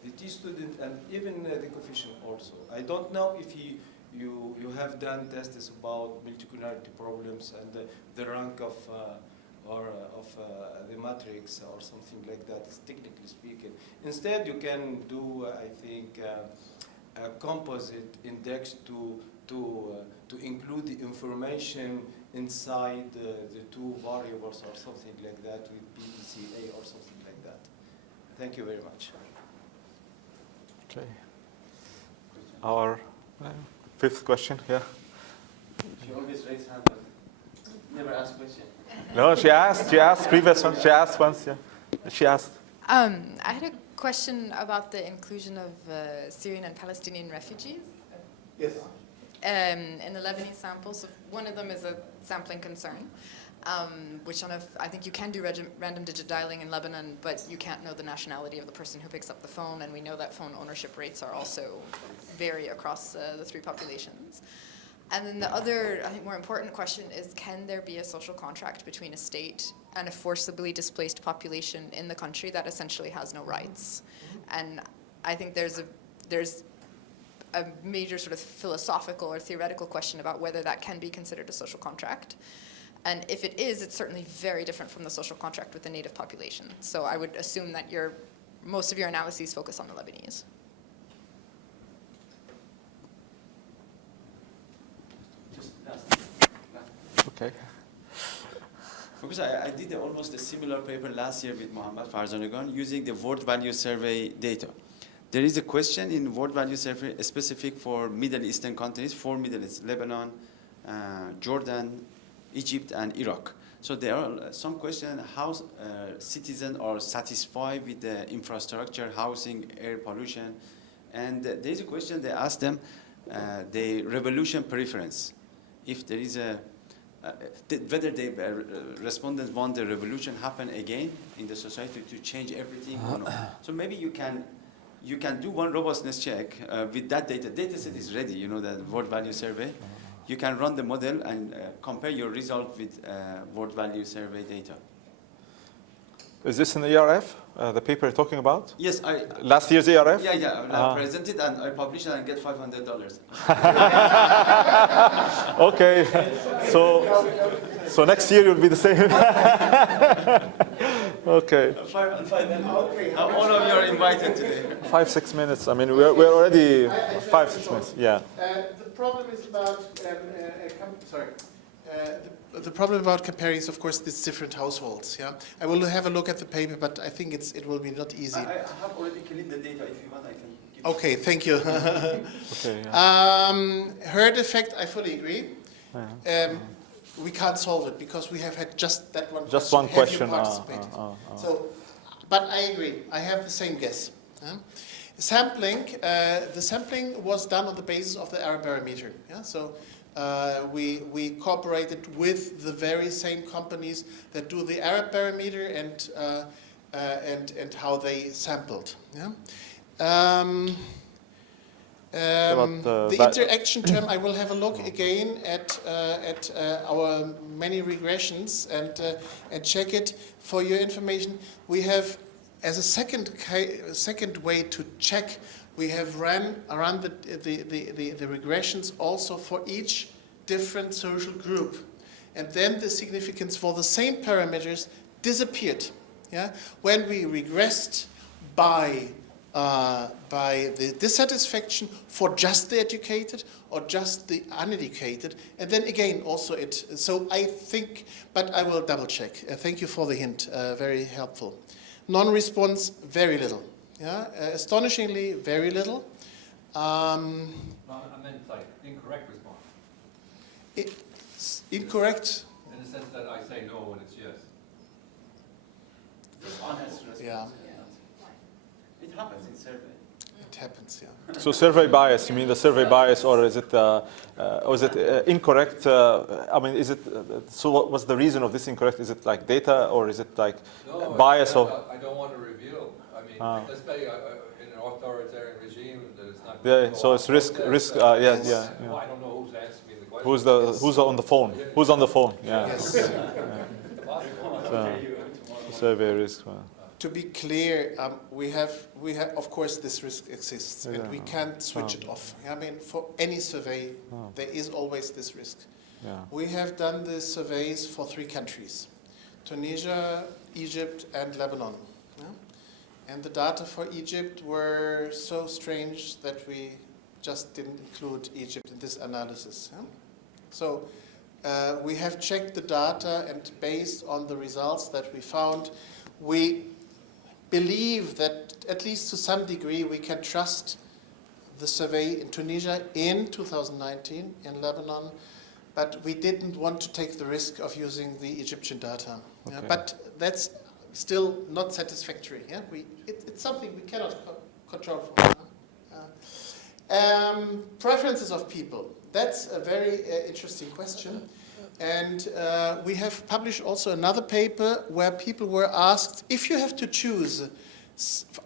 the t-student, and even the coefficient also. I don't know if you have done tests about multicollinearity problems and the rank of the matrix or something like that, technically speaking. Instead, you can do, I think, a composite index to include the information inside the 2 variables or something like that with PECA or something like that. Thank you very much. Okay. Our 5th question, yeah. She always raises hand, but never asks question. No, she asked previous one. She asked once, yeah. She asked. I had a question about the inclusion of Syrian and Palestinian refugees. Yes. In the Lebanese samples. One of them is a sampling concern. which I think you can do random digit dialing in Lebanon, but you can't know the nationality of the person who picks up the phone, and we know that phone ownership rates are also vary across the three populations. And then the other, I think, more important question is, can there be a social contract between a state and a forcibly displaced population in the country that essentially has no rights? And I think there's a major sort of philosophical or theoretical question about whether that can be considered a social contract. And if it is, it's certainly very different from the social contract with the native population. So I would assume that most of your analyses focus on the Lebanese. Okay. Because I did almost a similar paper last year with Mohammad Farzanegan using the world value survey data. There is a question in world value survey specific for Middle Eastern countries, for Middle East, Lebanon, Jordan, Egypt, and Iraq. So there are some questions how citizens are satisfied with the infrastructure, housing, air pollution. And there is a question they ask them, the revolution preference. If there is whether the respondents want the revolution happen again in the society to change everything or not. So maybe you can do one robustness check with that data. Data set is ready, you know, the world value survey. You can run the model and compare your result with world value survey data. Is this in the ERF, the paper you're talking about? Yes, last year's ERF? Yeah. I presented and I published it and get $500. Okay, so next year you'll be the same. Okay. All of you are invited today. 5-6 minutes. I mean, we're already 5-6 minutes. Yeah. The problem is about the problem about comparing is, of course, these different households. Yeah, I will have a look at the paper, but I think it will be not easy. I have already cleaned the data. If you want, I can give Okay, thank you. Okay. Yeah. Herd effect, I fully agree. We can't solve it because we have had just that one. Just question. one question. Have you participated? So, but I agree. I have the same guess. Sampling. The sampling was done on the basis of the Arab barometer. Yeah. So. We cooperated with the very same companies that do the Arab barometer and how they sampled. Yeah? The interaction term, I will have a look again at our many regressions and check it. For your information, we have, as a second way to check, we have run the regressions also for each different social group. And then the significance for the same parameters disappeared. Yeah? When we regressed by the dissatisfaction for just the educated or just the uneducated, and then again also so I think, but I will double check. Thank you for the hint, very helpful. Non-response, very little. Yeah, astonishingly, very little. I meant like incorrect response. Incorrect. In the sense that I say no when it's yes. Just honest response. Yeah. It happens in survey. It happens, yeah. So survey bias, you mean the survey bias, or is it incorrect? I mean, is it, so what was the reason of this incorrect? Is it like data, or is it like bias? I don't want to reveal. I mean, let's say in an authoritarian regime that it's not. Yeah, so it's risk. Yeah. Well, I don't know who's asking me the question. Who's on the phone? Who's on the phone? Yeah. Yes. So, survey risk. To be clear, we have, of course, this risk exists, and we can't switch it off. I mean, for any survey, there is always this risk. Yeah. We have done the surveys for 3 countries: Tunisia, Egypt, and Lebanon. Yeah? And the data for Egypt were so strange that we just didn't include Egypt in this analysis. Yeah? So we have checked the data, and based on the results that we found, we believe that at least to some degree we can trust the survey in Tunisia in 2019, in Lebanon, but we didn't want to take the risk of using the Egyptian data. Okay. Yeah, but that's still not satisfactory. Yeah? It's something we cannot control for. Preferences of people. That's a very interesting question. And we have published also another paper where people were asked, if you have to choose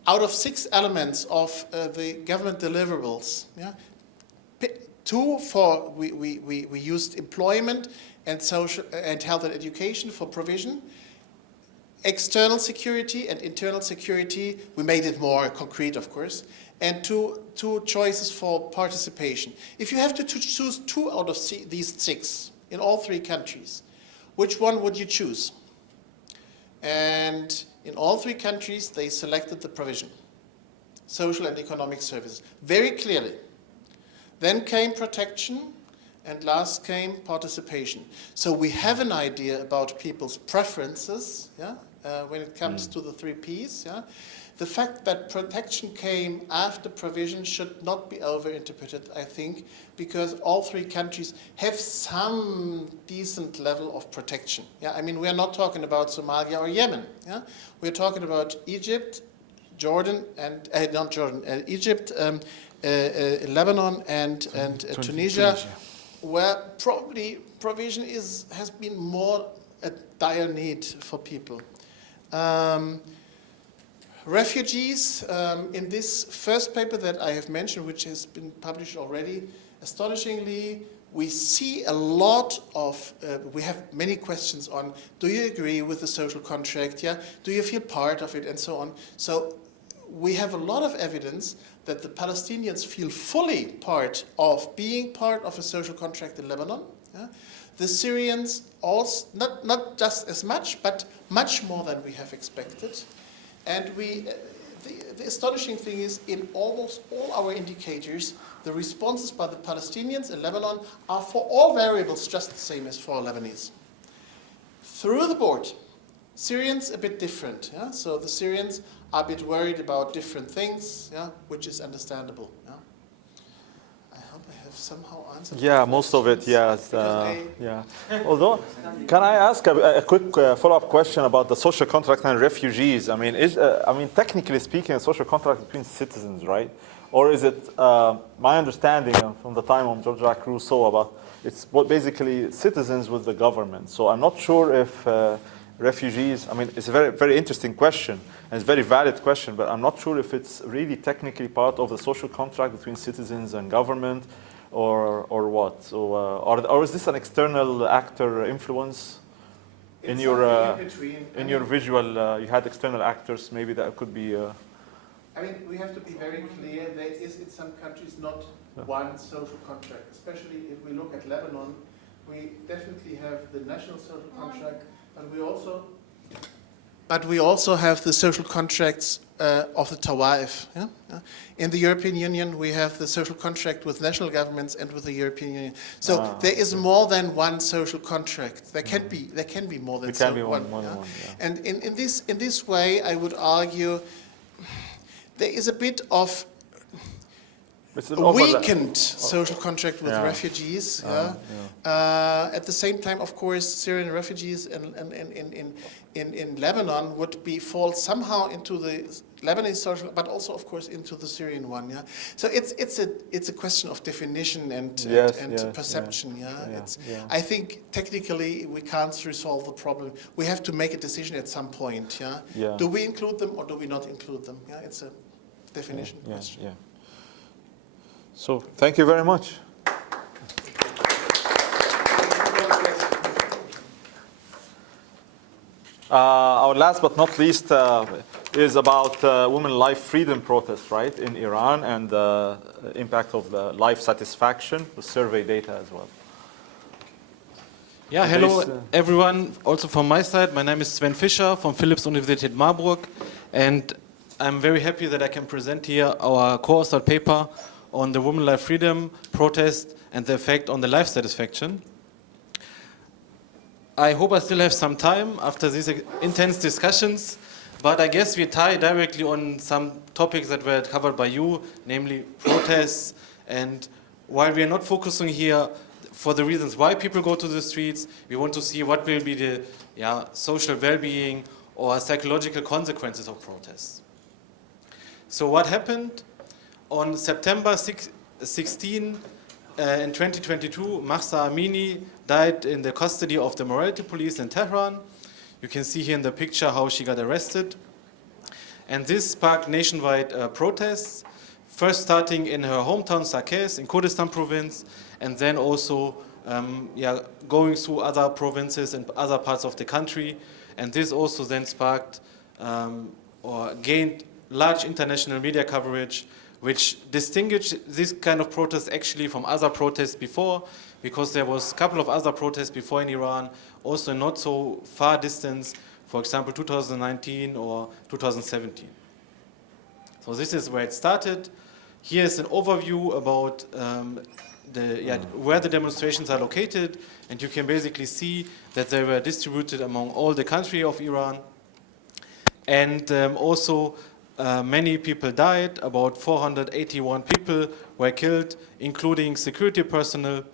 out of 6 elements of the government deliverables, yeah, 2 for, we used employment and social and health and education for provision, external security and internal security, we made it more concrete, of course, and two choices for participation. If you have to choose 2 out of these 6 in all 3 countries, which one would you choose? And in all 3 countries, they selected the provision, social and economic services, very clearly. Then came protection, and last came participation. So we have an idea about people's preferences, yeah, when it comes to the 3 Ps. Yeah. The fact that protection came after provision should not be overinterpreted, I think, because all 3 countries have some decent level of protection. Yeah. I mean, we are not talking about Somalia or Yemen. Yeah. We're talking about Egypt, Jordan, and not Jordan, Egypt, Lebanon, and Tunisia, where probably provision has been more a dire need for people. Refugees, in this first paper that I have mentioned, which has been published already, astonishingly, we see a lot of, we have many questions on, do you agree with the social contract? Yeah? Do you feel part of it? And so on. So we have a lot of evidence that the Palestinians feel fully part of being part of a social contract in Lebanon. Yeah? The Syrians also, not just as much, but much more than we have expected. And the astonishing thing is, in almost all our indicators, the responses by the Palestinians in Lebanon are for all variables just the same as for Lebanese. Through the board, Syrians a bit different. Yeah? So the Syrians are a bit worried about different things, yeah? Which is understandable. Yeah? I hope I have somehow answered. Yeah, most of it, yes. Yeah. Although, can I ask a quick follow-up question about the social contract and refugees? I mean, technically speaking, a social contract between citizens, right? Or is it, my understanding from the time of Jean-Jacques Rousseau, about it's basically citizens with the government. So I'm not sure if refugees, I mean, it's a very, very interesting question, and it's a very valid question, but I'm not sure if it's really technically part of the social contract between citizens and government, or what. So, or is this an external actor influence? In your visual, you had external actors, maybe that could be... I mean, we have to be very clear, there is in some countries not one social contract, especially if we look at Lebanon. We definitely have the national social contract, but we also have the social contracts of the Tawaif. Yeah? In the European Union, we have the social contract with national governments and with the European Union. So there is more than one social contract. There can be more than one. And in this way, I would argue there is a bit of weakened social contract with refugees. At the same time, of course, Syrian refugees in Lebanon would fall somehow into the Lebanese social, but also, of course, into the Syrian one. Yeah. So it's a question of definition and perception. I think technically we can't resolve the problem. We have to make a decision at some point. Yeah. Do we include them or do we not include them? Yeah. It's a definition question. Yeah. So, thank you very much. Our last but not least is about women life freedom protests, right, in Iran, and the impact of the life satisfaction, the survey data as well. Yeah, hello everyone. Also from my side, my name is Sven Fischer from Philipps Universität Marburg, and I'm very happy that I can present here our co-authored paper on the women life freedom protest and the effect on the life satisfaction. I hope I still have some time after these intense discussions, but I guess we tie directly on some topics that were covered by you, namely protests, and while we are not focusing here for the reasons why people go to the streets, we want to see what will be the social well-being or psychological consequences of protests. So what happened? On September 16, in 2022, Mahsa Amini died in the custody of the morality police in Tehran. You can see here in the picture how she got arrested. And this sparked nationwide protests, first starting in her hometown Sakes in Kurdistan province, and then also going through other provinces and other parts of the country. And this also then sparked or gained large international media coverage, which distinguished this kind of protest actually from other protests before, because there was a couple of other protests before in Iran, also not so far distance, for example, 2019 or 2017. So this is where it started. Here's an overview about where the demonstrations are located, and you can basically see that they were distributed among all the country of Iran. And also many people died, about 481 people were killed, including security personnel,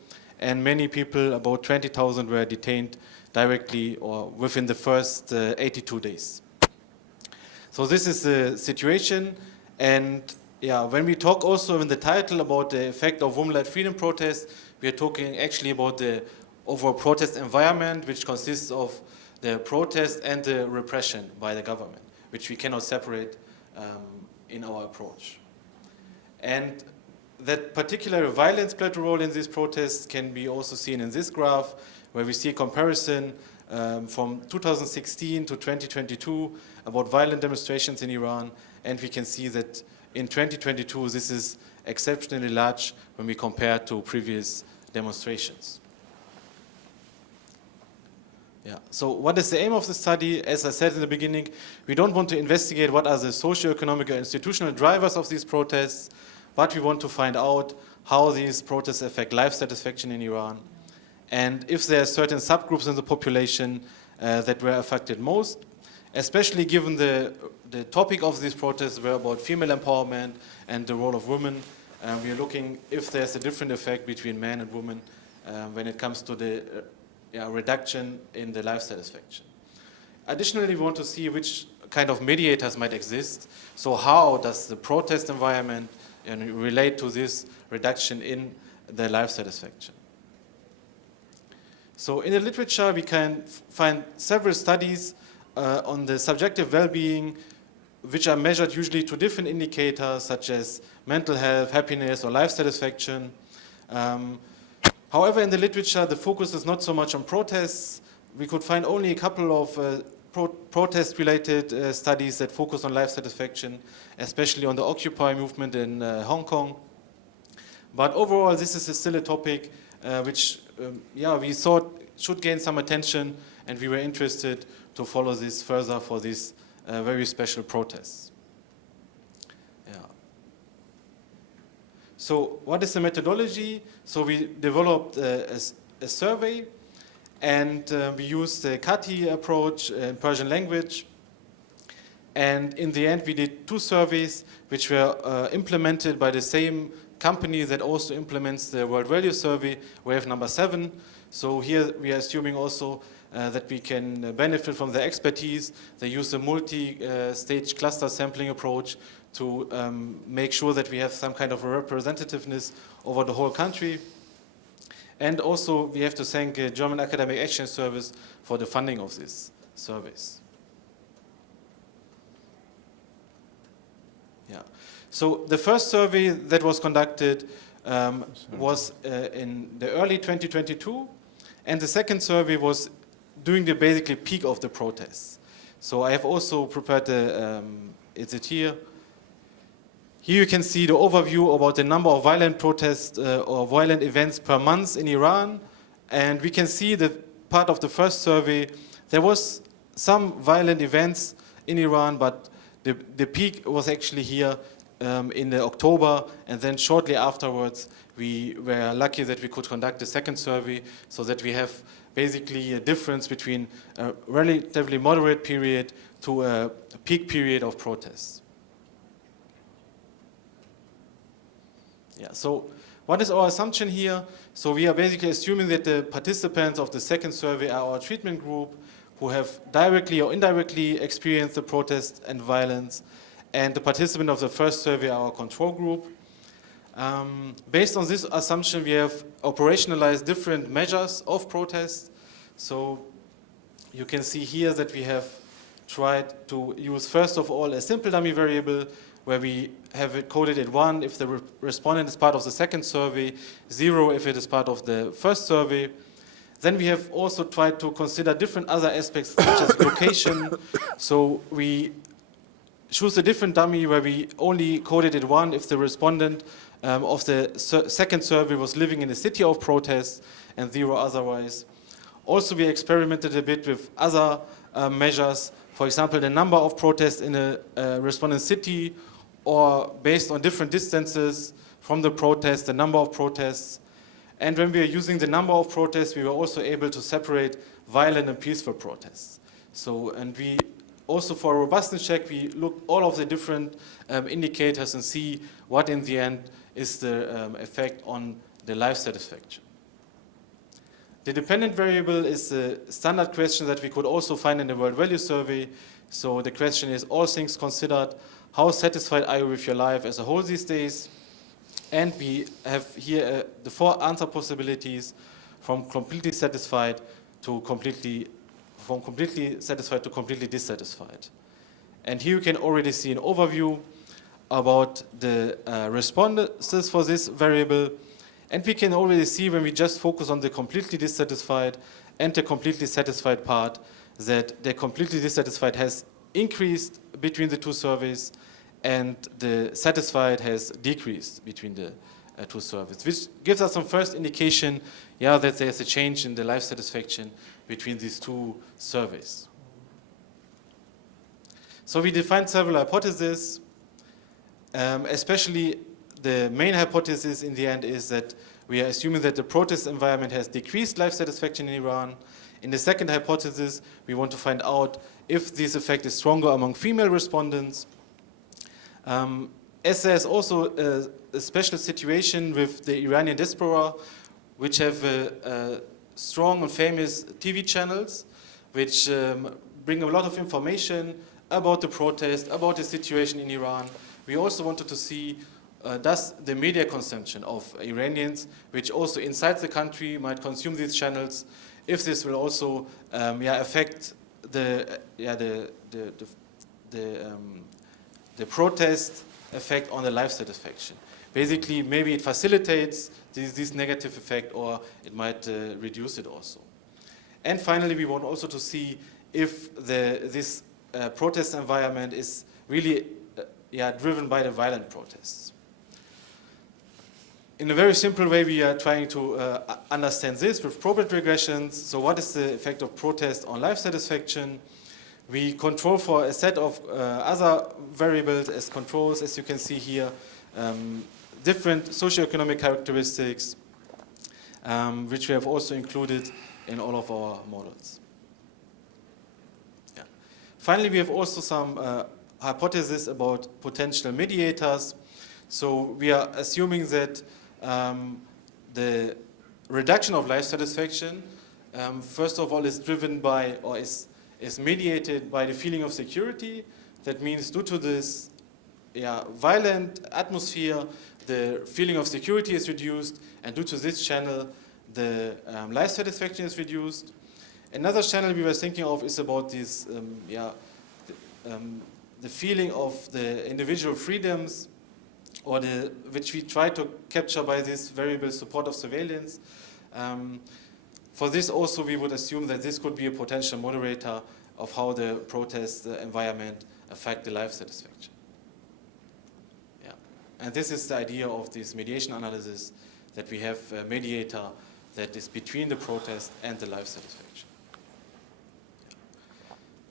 and many people, about 20,000, were detained directly or within the first 82 days. So this is the situation, and when we talk also in the title about the effect of women-led freedom protests, we are talking actually about the overall protest environment, which consists of the protest and the repression by the government, which we cannot separate in our approach. And that particular violence played a role in these protests can be also seen in this graph, where we see a comparison from 2016 to 2022 about violent demonstrations in Iran, and we can see that in 2022 this is exceptionally large when we compare to previous demonstrations. So what is the aim of the study? As I said in the beginning, we don't want to investigate what are the socio-economic or institutional drivers of these protests, but we want to find out how these protests affect life satisfaction in Iran, and if there are certain subgroups in the population that were affected most, especially given the topic of these protests were about female empowerment and the role of women. We are looking if there's a different effect between men and women when it comes to the reduction in the life satisfaction. Additionally, we want to see which kind of mediators might exist. So how does the protest environment relate to this reduction in the life satisfaction? So in the literature, we can find several studies on the subjective well-being, which are measured usually to different indicators such as mental health, happiness, or life satisfaction. However, in the literature, the focus is not so much on protests. We could find only a couple of protest-related studies that focus on life satisfaction, especially on the Occupy movement in Hong Kong. But overall, this is still a topic which we thought should gain some attention, and we were interested to follow this further for these very special protests. So what is the methodology? So we developed a survey, and we used the Kati approach in Persian language. And in the end, we did 2 surveys, which were implemented by the same company that also implements the World Value Survey, wave number 7. So here we are assuming also that we can benefit from their expertise. They use a multi-stage cluster sampling approach to make sure that we have some kind of a representativeness over the whole country. And also we have to thank German Academic Exchange Service for the funding of these surveys. So the first survey that was conducted was in the early 2022, and the second survey was during the basically peak of the protests. So I have also prepared is it here? Here you can see the overview about the number of violent protests or violent events per month in Iran. And we can see that part of the first survey, there was some violent events in Iran, but the peak was actually here in the October, and then shortly afterwards we were lucky that we could conduct a second survey so that we have basically a difference between a relatively moderate period to a peak period of protests. So what is our assumption here? So we are basically assuming that the participants of the second survey are our treatment group who have directly or indirectly experienced the protest and violence, and the participant of the first survey are our control group. Based on this assumption, we have operationalized different measures of protest. So you can see here that we have tried to use, first of all, a simple dummy variable where we have it coded at 1 if the respondent is part of the second survey, 0 if it is part of the first survey. Then we have also tried to consider different other aspects such as location. So we choose a different dummy where we only coded it 1 if the respondent of the second survey was living in a city of protest, and 0 otherwise. Also, we experimented a bit with other measures, for example, the number of protests in a respondent city, or based on different distances from the protest, the number of protests. And when we are using the number of protests, we were also able to separate violent and peaceful protests. So, and we also, for a robustness check, we look all of the different indicators and see what in the end is the effect on the life satisfaction. The dependent variable is a standard question that we could also find in the World Value Survey. So the question is, all things considered, how satisfied are you with your life as a whole these days? And we have here the 4 answer possibilities from completely satisfied to completely satisfied to completely dissatisfied. And here you can already see an overview about the responses for this variable. And we can already see, when we just focus on the completely dissatisfied and the completely satisfied part, that the completely dissatisfied has increased between the 2 surveys and the satisfied has decreased between the 2 surveys, which gives us some first indication, that there's a change in the life satisfaction between these 2 surveys. So we defined several hypotheses, especially the main hypothesis in the end is that we are assuming that the protest environment has decreased life satisfaction in Iran. In the second hypothesis, we want to find out if this effect is stronger among female respondents. As there's also a special situation with the Iranian diaspora, which have strong and famous TV channels, which bring a lot of information about the protest, about the situation in Iran. We also wanted to see does the media consumption of Iranians, which also inside the country might consume these channels, if this will also affect the protest effect on the life satisfaction. Basically, maybe it facilitates this negative effect, or it might reduce it also. And finally, we want also to see if this protest environment is really driven by the violent protests. In a very simple way, we are trying to understand this with probability regressions. So what is the effect of protest on life satisfaction? We control for a set of other variables as controls, as you can see here, different socioeconomic characteristics, which we have also included in all of our models. Finally, we have also some hypotheses about potential mediators. So we are assuming that the reduction of life satisfaction, first of all, is driven by, or is mediated by the feeling of security. That means due to this violent atmosphere, the feeling of security is reduced, and due to this channel, the life satisfaction is reduced. Another channel we were thinking of is about this, the feeling of the individual freedoms, or which we try to capture by this variable support of surveillance. For this also, we would assume that this could be a potential moderator of how the protest environment affect the life satisfaction. And this is the idea of this mediation analysis, that we have a mediator that is between the protest and the life satisfaction.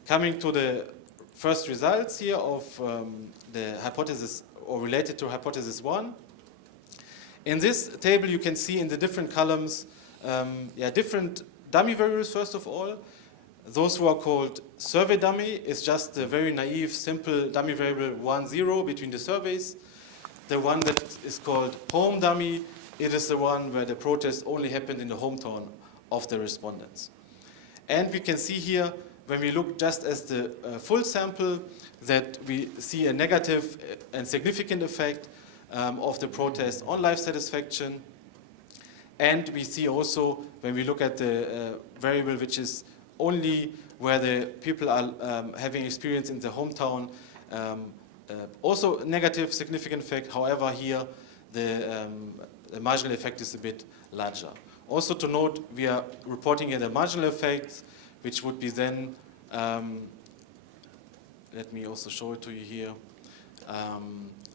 Coming to the first results here of the hypothesis, or related to hypothesis 1. In this table, you can see in the different columns, different dummy variables, first of all. Those who are called survey dummy is just a very naive, simple dummy variable 1, 0 between the surveys. The one that is called home dummy, it is the one where the protest only happened in the hometown of the respondents. And we can see here, when we look just as the full sample, that we see a negative and significant effect of the protest on life satisfaction. And we see also, when we look at the variable which is only where the people are having experience in the hometown, also negative significant effect. However, here the marginal effect is a bit larger. Also to note, we are reporting here the marginal effects, which would be then, let me also show it to you here,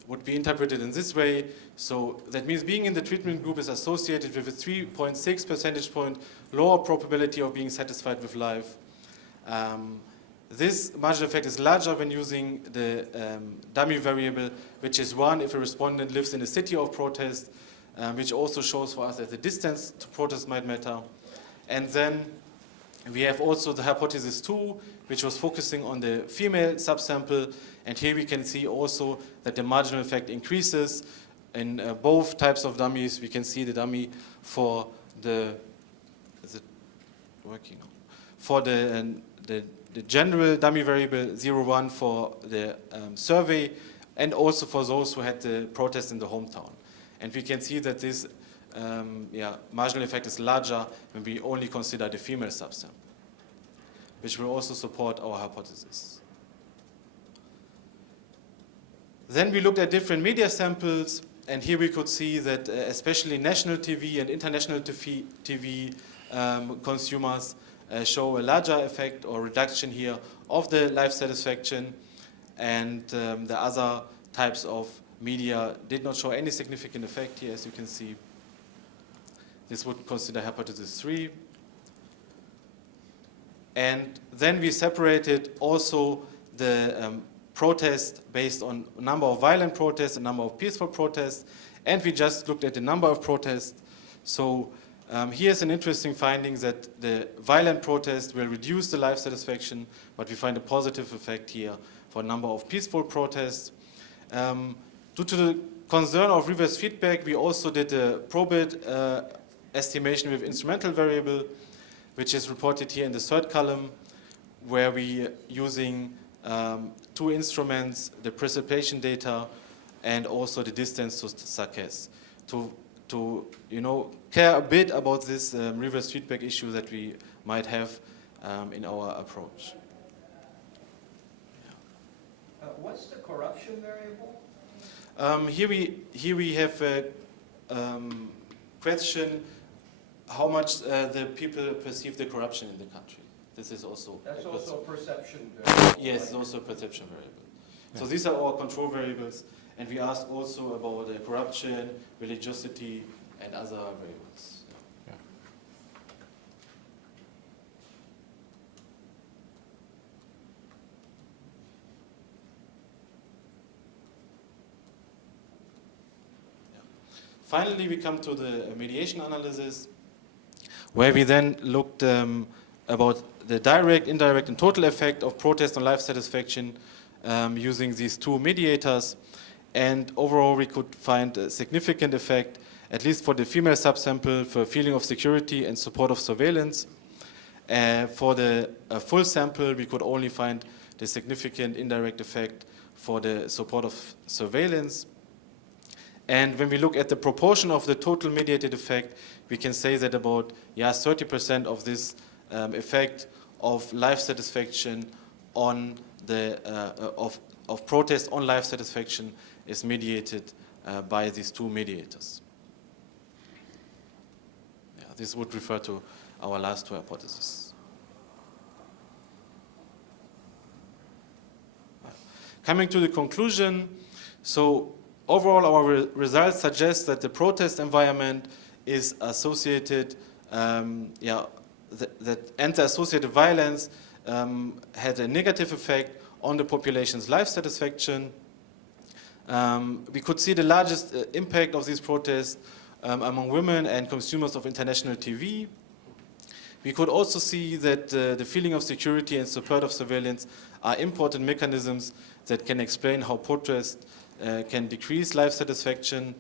would be interpreted in this way. So that means being in the treatment group is associated with a 3.6 percentage point lower probability of being satisfied with life. This marginal effect is larger when using the dummy variable, which is 1 if a respondent lives in a city of protest, which also shows for us that the distance to protest might matter. And then we have also the hypothesis 2, which was focusing on the female subsample. And here we can see also that the marginal effect increases in both types of dummies. We can see the dummy for the, is it working? For the general dummy variable 0.1 for the survey, and also for those who had the protest in the hometown. And we can see that this marginal effect is larger when we only consider the female subsample, which will also support our hypothesis. Then we looked at different media samples, and here we could see that especially national TV and international TV consumers show a larger effect or reduction here of the life satisfaction, and the other types of media did not show any significant effect here, as you can see. This would consider hypothesis 3. And then we separated also the protest based on number of violent protests and number of peaceful protests, and we just looked at the number of protests. So here's an interesting finding that the violent protests will reduce the life satisfaction, but we find a positive effect here for number of peaceful protests. Due to the concern of reverse feedback, we also did a probit estimation with instrumental variable, which is reported here in the third column, where we using 2 instruments, the precipitation data and also the distance to Sarkes, to care a bit about this reverse feedback issue that we might have in our approach. What's the corruption variable? Here we have a question: how much the people perceive the corruption in the country. This is also that's also a perception variable. Yes, it's also a perception variable. Yeah. So these are our control variables, and we asked also about corruption, religiosity, and other variables. Yeah. Finally, we come to the mediation analysis, where we then looked about the direct, indirect, and total effect of protest on life satisfaction using these 2 mediators. And overall, we could find a significant effect, at least for the female subsample, for feeling of security and support of surveillance. For the full sample, we could only find the significant indirect effect for the support of surveillance. And when we look at the proportion of the total mediated effect, we can say that about 30% of this effect of life satisfaction on the of protest on life satisfaction is mediated by these 2 mediators. Yeah, this would refer to our last 2 hypotheses. Coming to the conclusion, so overall, our results suggest that the protest environment is associated, that anti-associated violence had a negative effect on the population's life satisfaction. We could see the largest impact of these protests among women and consumers of international TV. We could also see that the feeling of security and support of surveillance are important mechanisms that can explain how protest can decrease life satisfaction.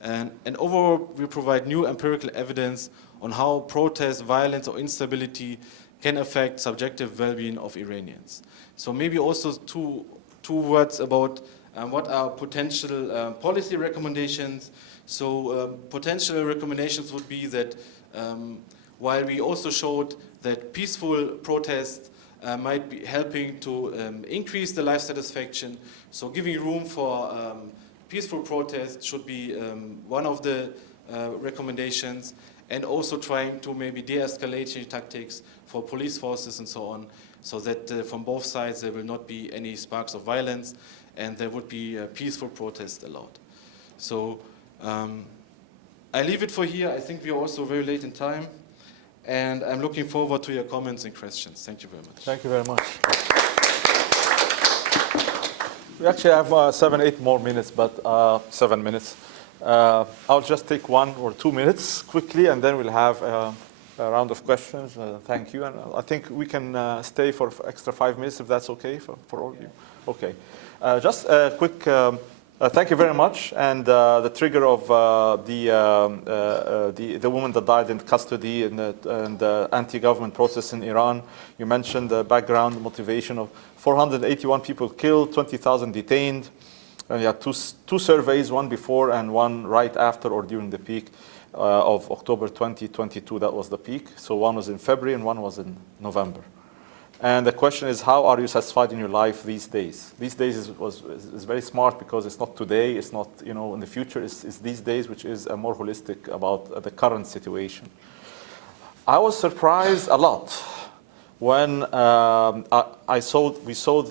And overall, we provide new empirical evidence on how protest, violence, or instability can affect subjective well-being of Iranians. So maybe also two words about what are potential policy recommendations. So potential recommendations would be that while we also showed that peaceful protest might be helping to increase the life satisfaction, so giving room for peaceful protest should be one of the recommendations, and also trying to maybe de-escalation tactics for police forces and so on, so that from both sides there will not be any sparks of violence and there would be a peaceful protest allowed. So I leave it for here. I think we are also very late in time, and I'm looking forward to your comments and questions. Thank you very much. Thank you very much. We actually have 7-8 more minutes, but 7 minutes. I'll just take 1 or 2 minutes quickly, and then we'll have a round of questions. Thank you. And I think we can stay for extra 5 minutes, if that's okay for all of you. Okay. Just a quick thank you very much. And the trigger of the woman that died in custody and the anti-government process in Iran. You mentioned the background, the motivation of 481 people killed, 20,000 detained. And you had two surveys, one before and one right after or during the peak of October 2022. That was the peak. So one was in February and one was in November. And the question is, how are you satisfied in your life these days? These days is very smart because it's not today, it's not in the future, it's these days, which is more holistic about the current situation. I was surprised a lot when we saw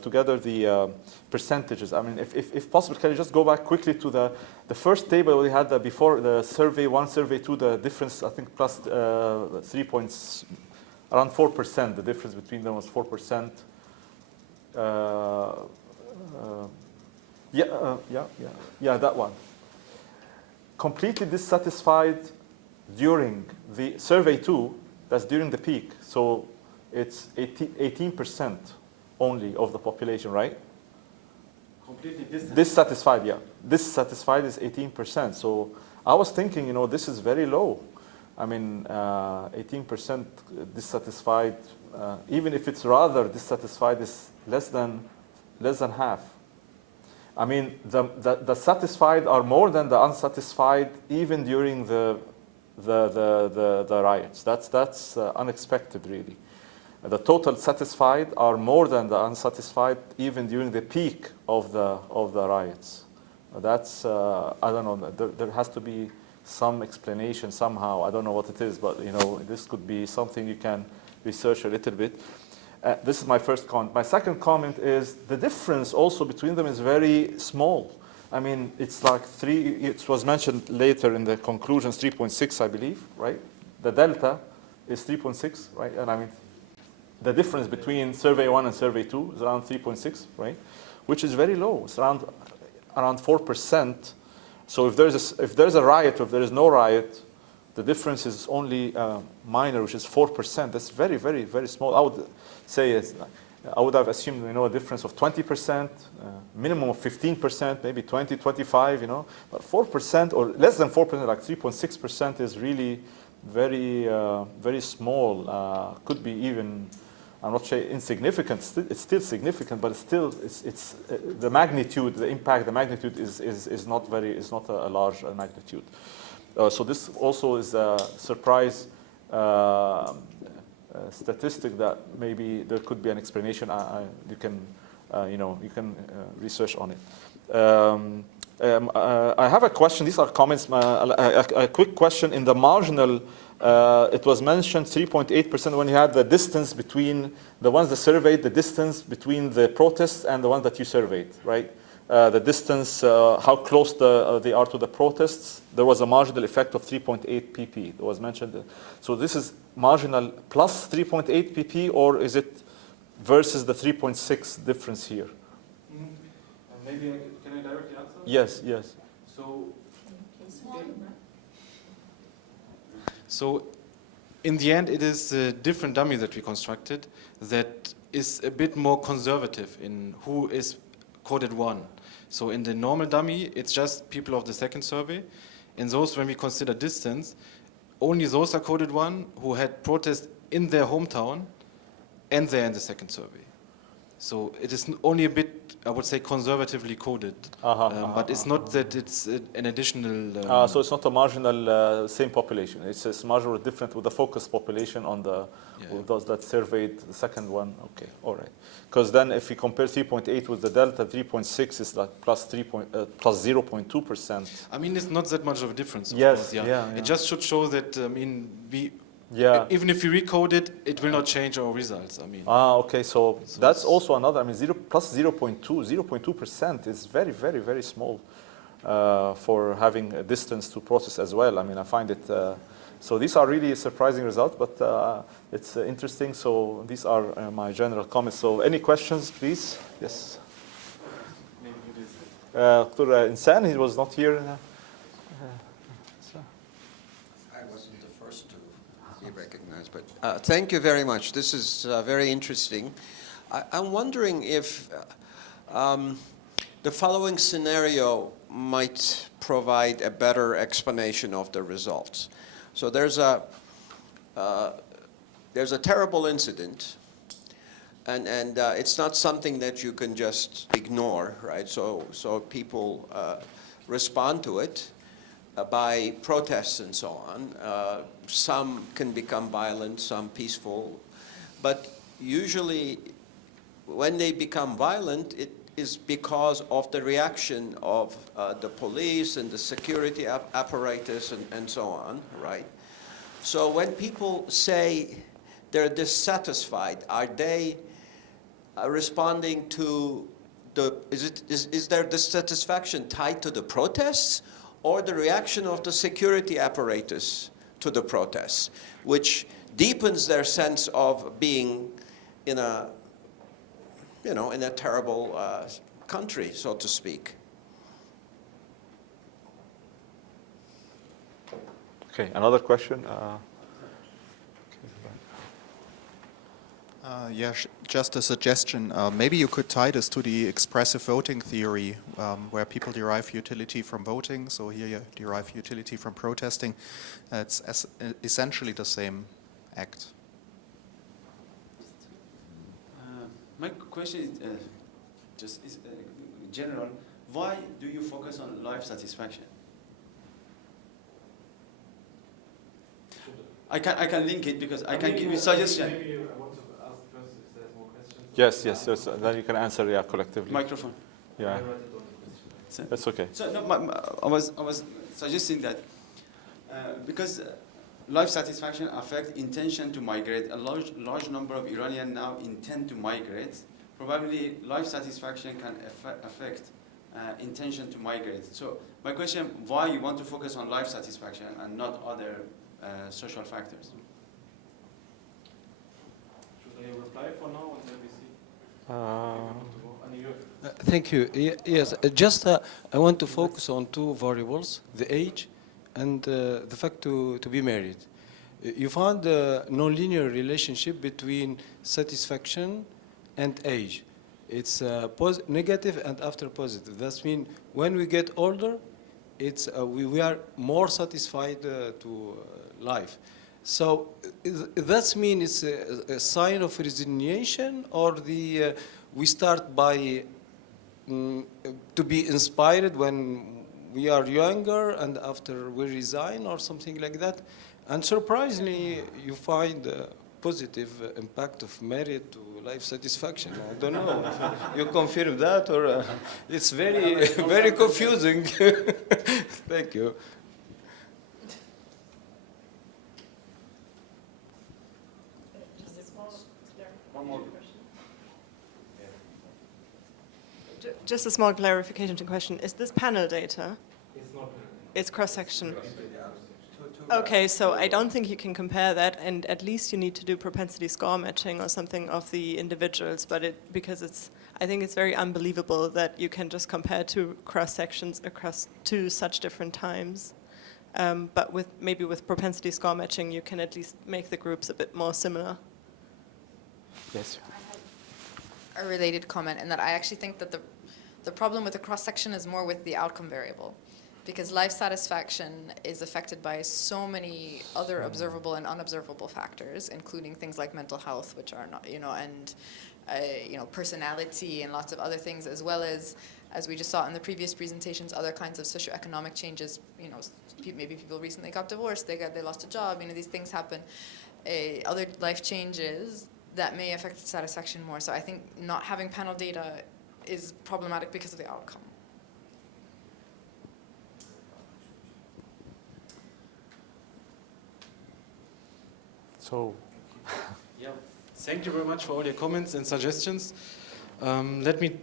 together the percentages. I mean, if possible, can you just go back quickly to the first table we had before the survey 1, survey 2, the difference, I think, plus 3 points. Around 4%, the difference between them was 4%. Yeah, that one. Completely dissatisfied during the survey 2, that's during the peak. So it's 18% only of the population, right? Completely dissatisfied, yeah. Dissatisfied is 18%. So I was thinking, this is very low. I mean, 18% dissatisfied, even if it's rather dissatisfied, is less than half. I mean, the satisfied are more than the unsatisfied, even during the riots. That's unexpected, really. The total satisfied are more than the unsatisfied, even during the peak of the riots. That's I don't know. There has to be some explanation somehow. I don't know what it is, but this could be something you can research a little bit. This is my first comment. My second comment is the difference also between them is very small. I mean, it's like 3. It was mentioned later in the conclusions, 3.6, I believe, right? The delta is 3.6, right? And I mean, the difference between survey 1 and survey 2 is around 3.6, right? Which is very low. It's around 4%. So if there's a riot or if there is no riot, the difference is only minor, which is 4%. That's very, very, very small. I would say I would have assumed a difference of 20%, minimum of 15%, maybe 20, 25. But 4% or less than 4%, like 3.6%, is really very, very small. Not even. I'm not saying insignificant. It's still significant, but it's the magnitude, the impact, the magnitude is not a large magnitude. So this also is a surprise statistic that maybe there could be an explanation. You can research on it. I have a question. These are comments. A quick question. In the marginal. It was mentioned 3.8% when you had the distance between the ones that surveyed, the distance between the protests and the ones that you surveyed, right? The distance, how close they are to the protests. There was a marginal effect of 3.8 pp. It was mentioned. So this is marginal plus 3.8 pp, or is it versus the 3.6 difference here? Maybe can I directly answer? Yes. So in the end, it is a different dummy that we constructed that is a bit more conservative in who is coded 1. So in the normal dummy, it's just people of the second survey. In those, when we consider distance, only those are coded 1 who had protests in their hometown and they're in the second survey. So it is only a bit, I would say, conservatively coded, but it's not that it's an additional. So it's not a marginal same population. It's marginal different with the focus population on the with those that surveyed the second one. Okay, all right. Because then if we compare 3.8 with the delta, 3.6 is like plus 0.2%. I mean, it's not that much of a difference. Of Yes, course, yeah. It just should show that. I mean, Yeah. even if we recode it, it will not change our results. I mean. Okay. So that's also another. I mean, plus 0.2% is very, very, very small for having a distance to process as well. I mean, I find it. So these are really surprising results, but it's interesting. So these are my general comments. So any questions, please? Yes. Dr. Insan, he was not here. I wasn't the first to be recognized, but thank you very much. This is very interesting. I'm wondering if the following scenario might provide a better explanation of the results. So there's a terrible incident, and it's not something that you can just ignore, right? So people respond to it by protests and so on. Some can become violent, some peaceful, but usually when they become violent, it is because of the reaction of the police and the security apparatus and so on, right? So when people say they're dissatisfied, are they responding to is their dissatisfaction tied to the protests or the reaction of the security apparatus to the protests, which deepens their sense of being in a terrible country, so to speak? Okay, another question. Just a suggestion. Maybe you could tie this to the expressive voting theory, where people derive utility from voting. So here you derive utility from protesting. It's essentially the same act. My question is just general. Why do you focus on life satisfaction? I can link it because I can give you suggestion. Maybe I want to ask first if there's more questions. Yes. Then you can answer, collectively. Microphone. Yeah. That's okay. So no, I was suggesting that because life satisfaction affects intention to migrate. A large number of Iranians now intend to migrate. Probably life satisfaction can affect intention to migrate. So my question, why you want to focus on life satisfaction and not other social factors? Should I reply for now and then we see? Thank you. Yes, just I want to focus on two variables, the age and the fact to be married. You found a non-linear relationship between satisfaction and age. It's negative and after positive. That means when we get older, it's we are more satisfied to life. So that means it's a sign of resignation, or we start by to be inspired when we are younger and after we resign or something like that. And surprisingly, you find a positive impact of merit to life satisfaction. I don't know if you confirm that, or it's very, very confusing. Thank you. Just a small clarification to question. Is this panel data? It's not. It's cross-section. Okay, so I don't think you can compare that, and at least you need to do propensity score matching or something of the individuals, because I think it's very unbelievable that you can just compare two cross-sections across two such different times. But maybe with propensity score matching, you can at least make the groups a bit more similar. Yes. A related comment in that I actually think that the problem with the cross-section is more with the outcome variable, because life satisfaction is affected by so many other observable and unobservable factors, including things like mental health, which are not, and personality and lots of other things, as well as we just saw in the previous presentations, other kinds of socioeconomic changes. Maybe people recently got divorced, they lost a job. These things happen. Other life changes that may affect satisfaction more. So I think not having panel data is problematic because of the outcome. So, yeah, thank you very much for all your comments and suggestions. Let me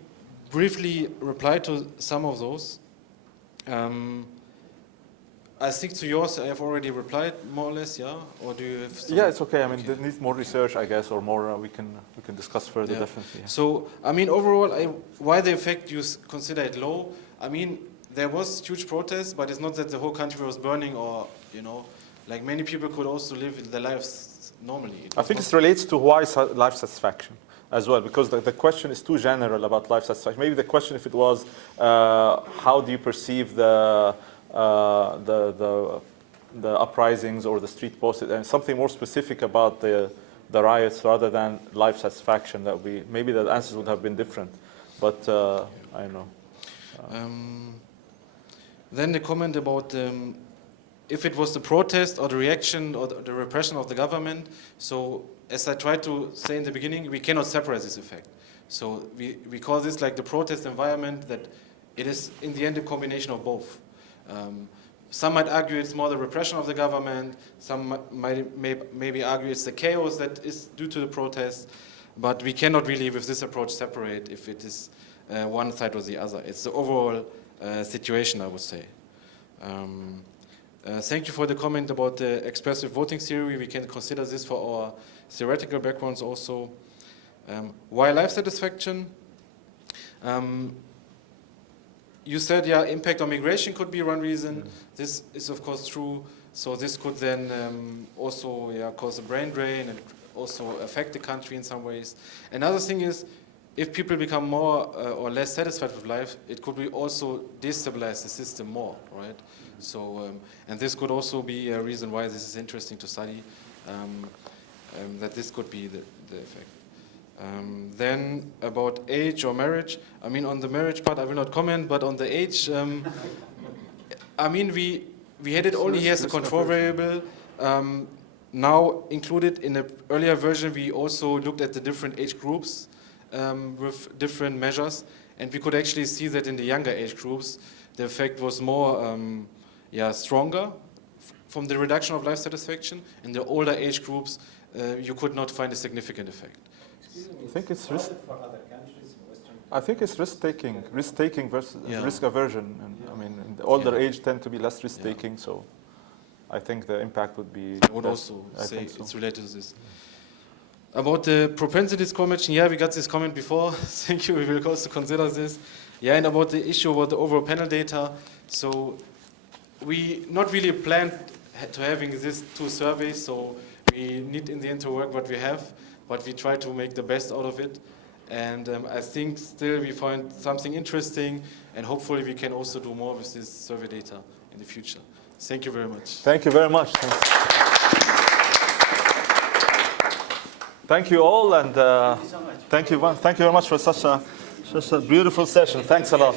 briefly reply to some of those. I think to yours I have already replied more or less, yeah? Or do you have some? yeah, it's okay. I mean, there needs more research, I guess, or more we can discuss further, Yeah. definitely. Yeah. So, I mean, overall, why the effect you consider it low? I mean, there was huge protests, but it's not that the whole country was burning or, like many people could also live their lives normally. I think this relates to why life satisfaction as well, because the question is too general about life satisfaction. Maybe the question, if it was, how do you perceive the uprisings or the street protests, and something more specific about the riots rather than life satisfaction, maybe the answers would have been different. But I don't know. Then the comment about if it was the protest or the reaction or the repression of the government. So as I tried to say in the beginning, we cannot separate this effect. So we call this like the protest environment, that it is in the end a combination of both. Some might argue it's more the repression of the government. Some might maybe argue it's the chaos that is due to the protests. But we cannot really, with this approach, separate if it is one side or the other. It's the overall situation, I would say. Thank you for the comment about the expressive voting theory. We can consider this for our theoretical backgrounds also. Why life satisfaction? You said, yeah, impact on migration could be one reason. This is, of course, true. So this could then also cause a brain drain and also affect the country in some ways. Another thing is, if people become more or less satisfied with life, it could be also destabilize the system more, right? So, and this could also be a reason why this is interesting to study, that this could be the effect. Then about age or marriage, I mean, on the marriage part I will not comment, but on the age, I mean, we had it only here as a control variable. Now included in an earlier version, we also looked at the different age groups with different measures, and we could actually see that in the younger age groups, the effect was more, stronger from the reduction of life satisfaction. In the older age groups, you could not find a significant effect. I think it's risk-taking versus risk aversion. And I mean, in the older age tend to be less risk-taking, so I think the impact would be. I would also say it's related to this. About the propensity score matching, yeah, we got this comment before. Thank you. We will also consider this. Yeah, and about the issue about the overall panel data. So we not really planned to having these two surveys. So we need in the end to work what we have, but we try to make the best out of it. And I think still we find something interesting, and hopefully we can also do more with this survey data in the future. Thank you very much. Thank you very much. Thank you all, and thank you very much for such a beautiful session. Thanks a lot.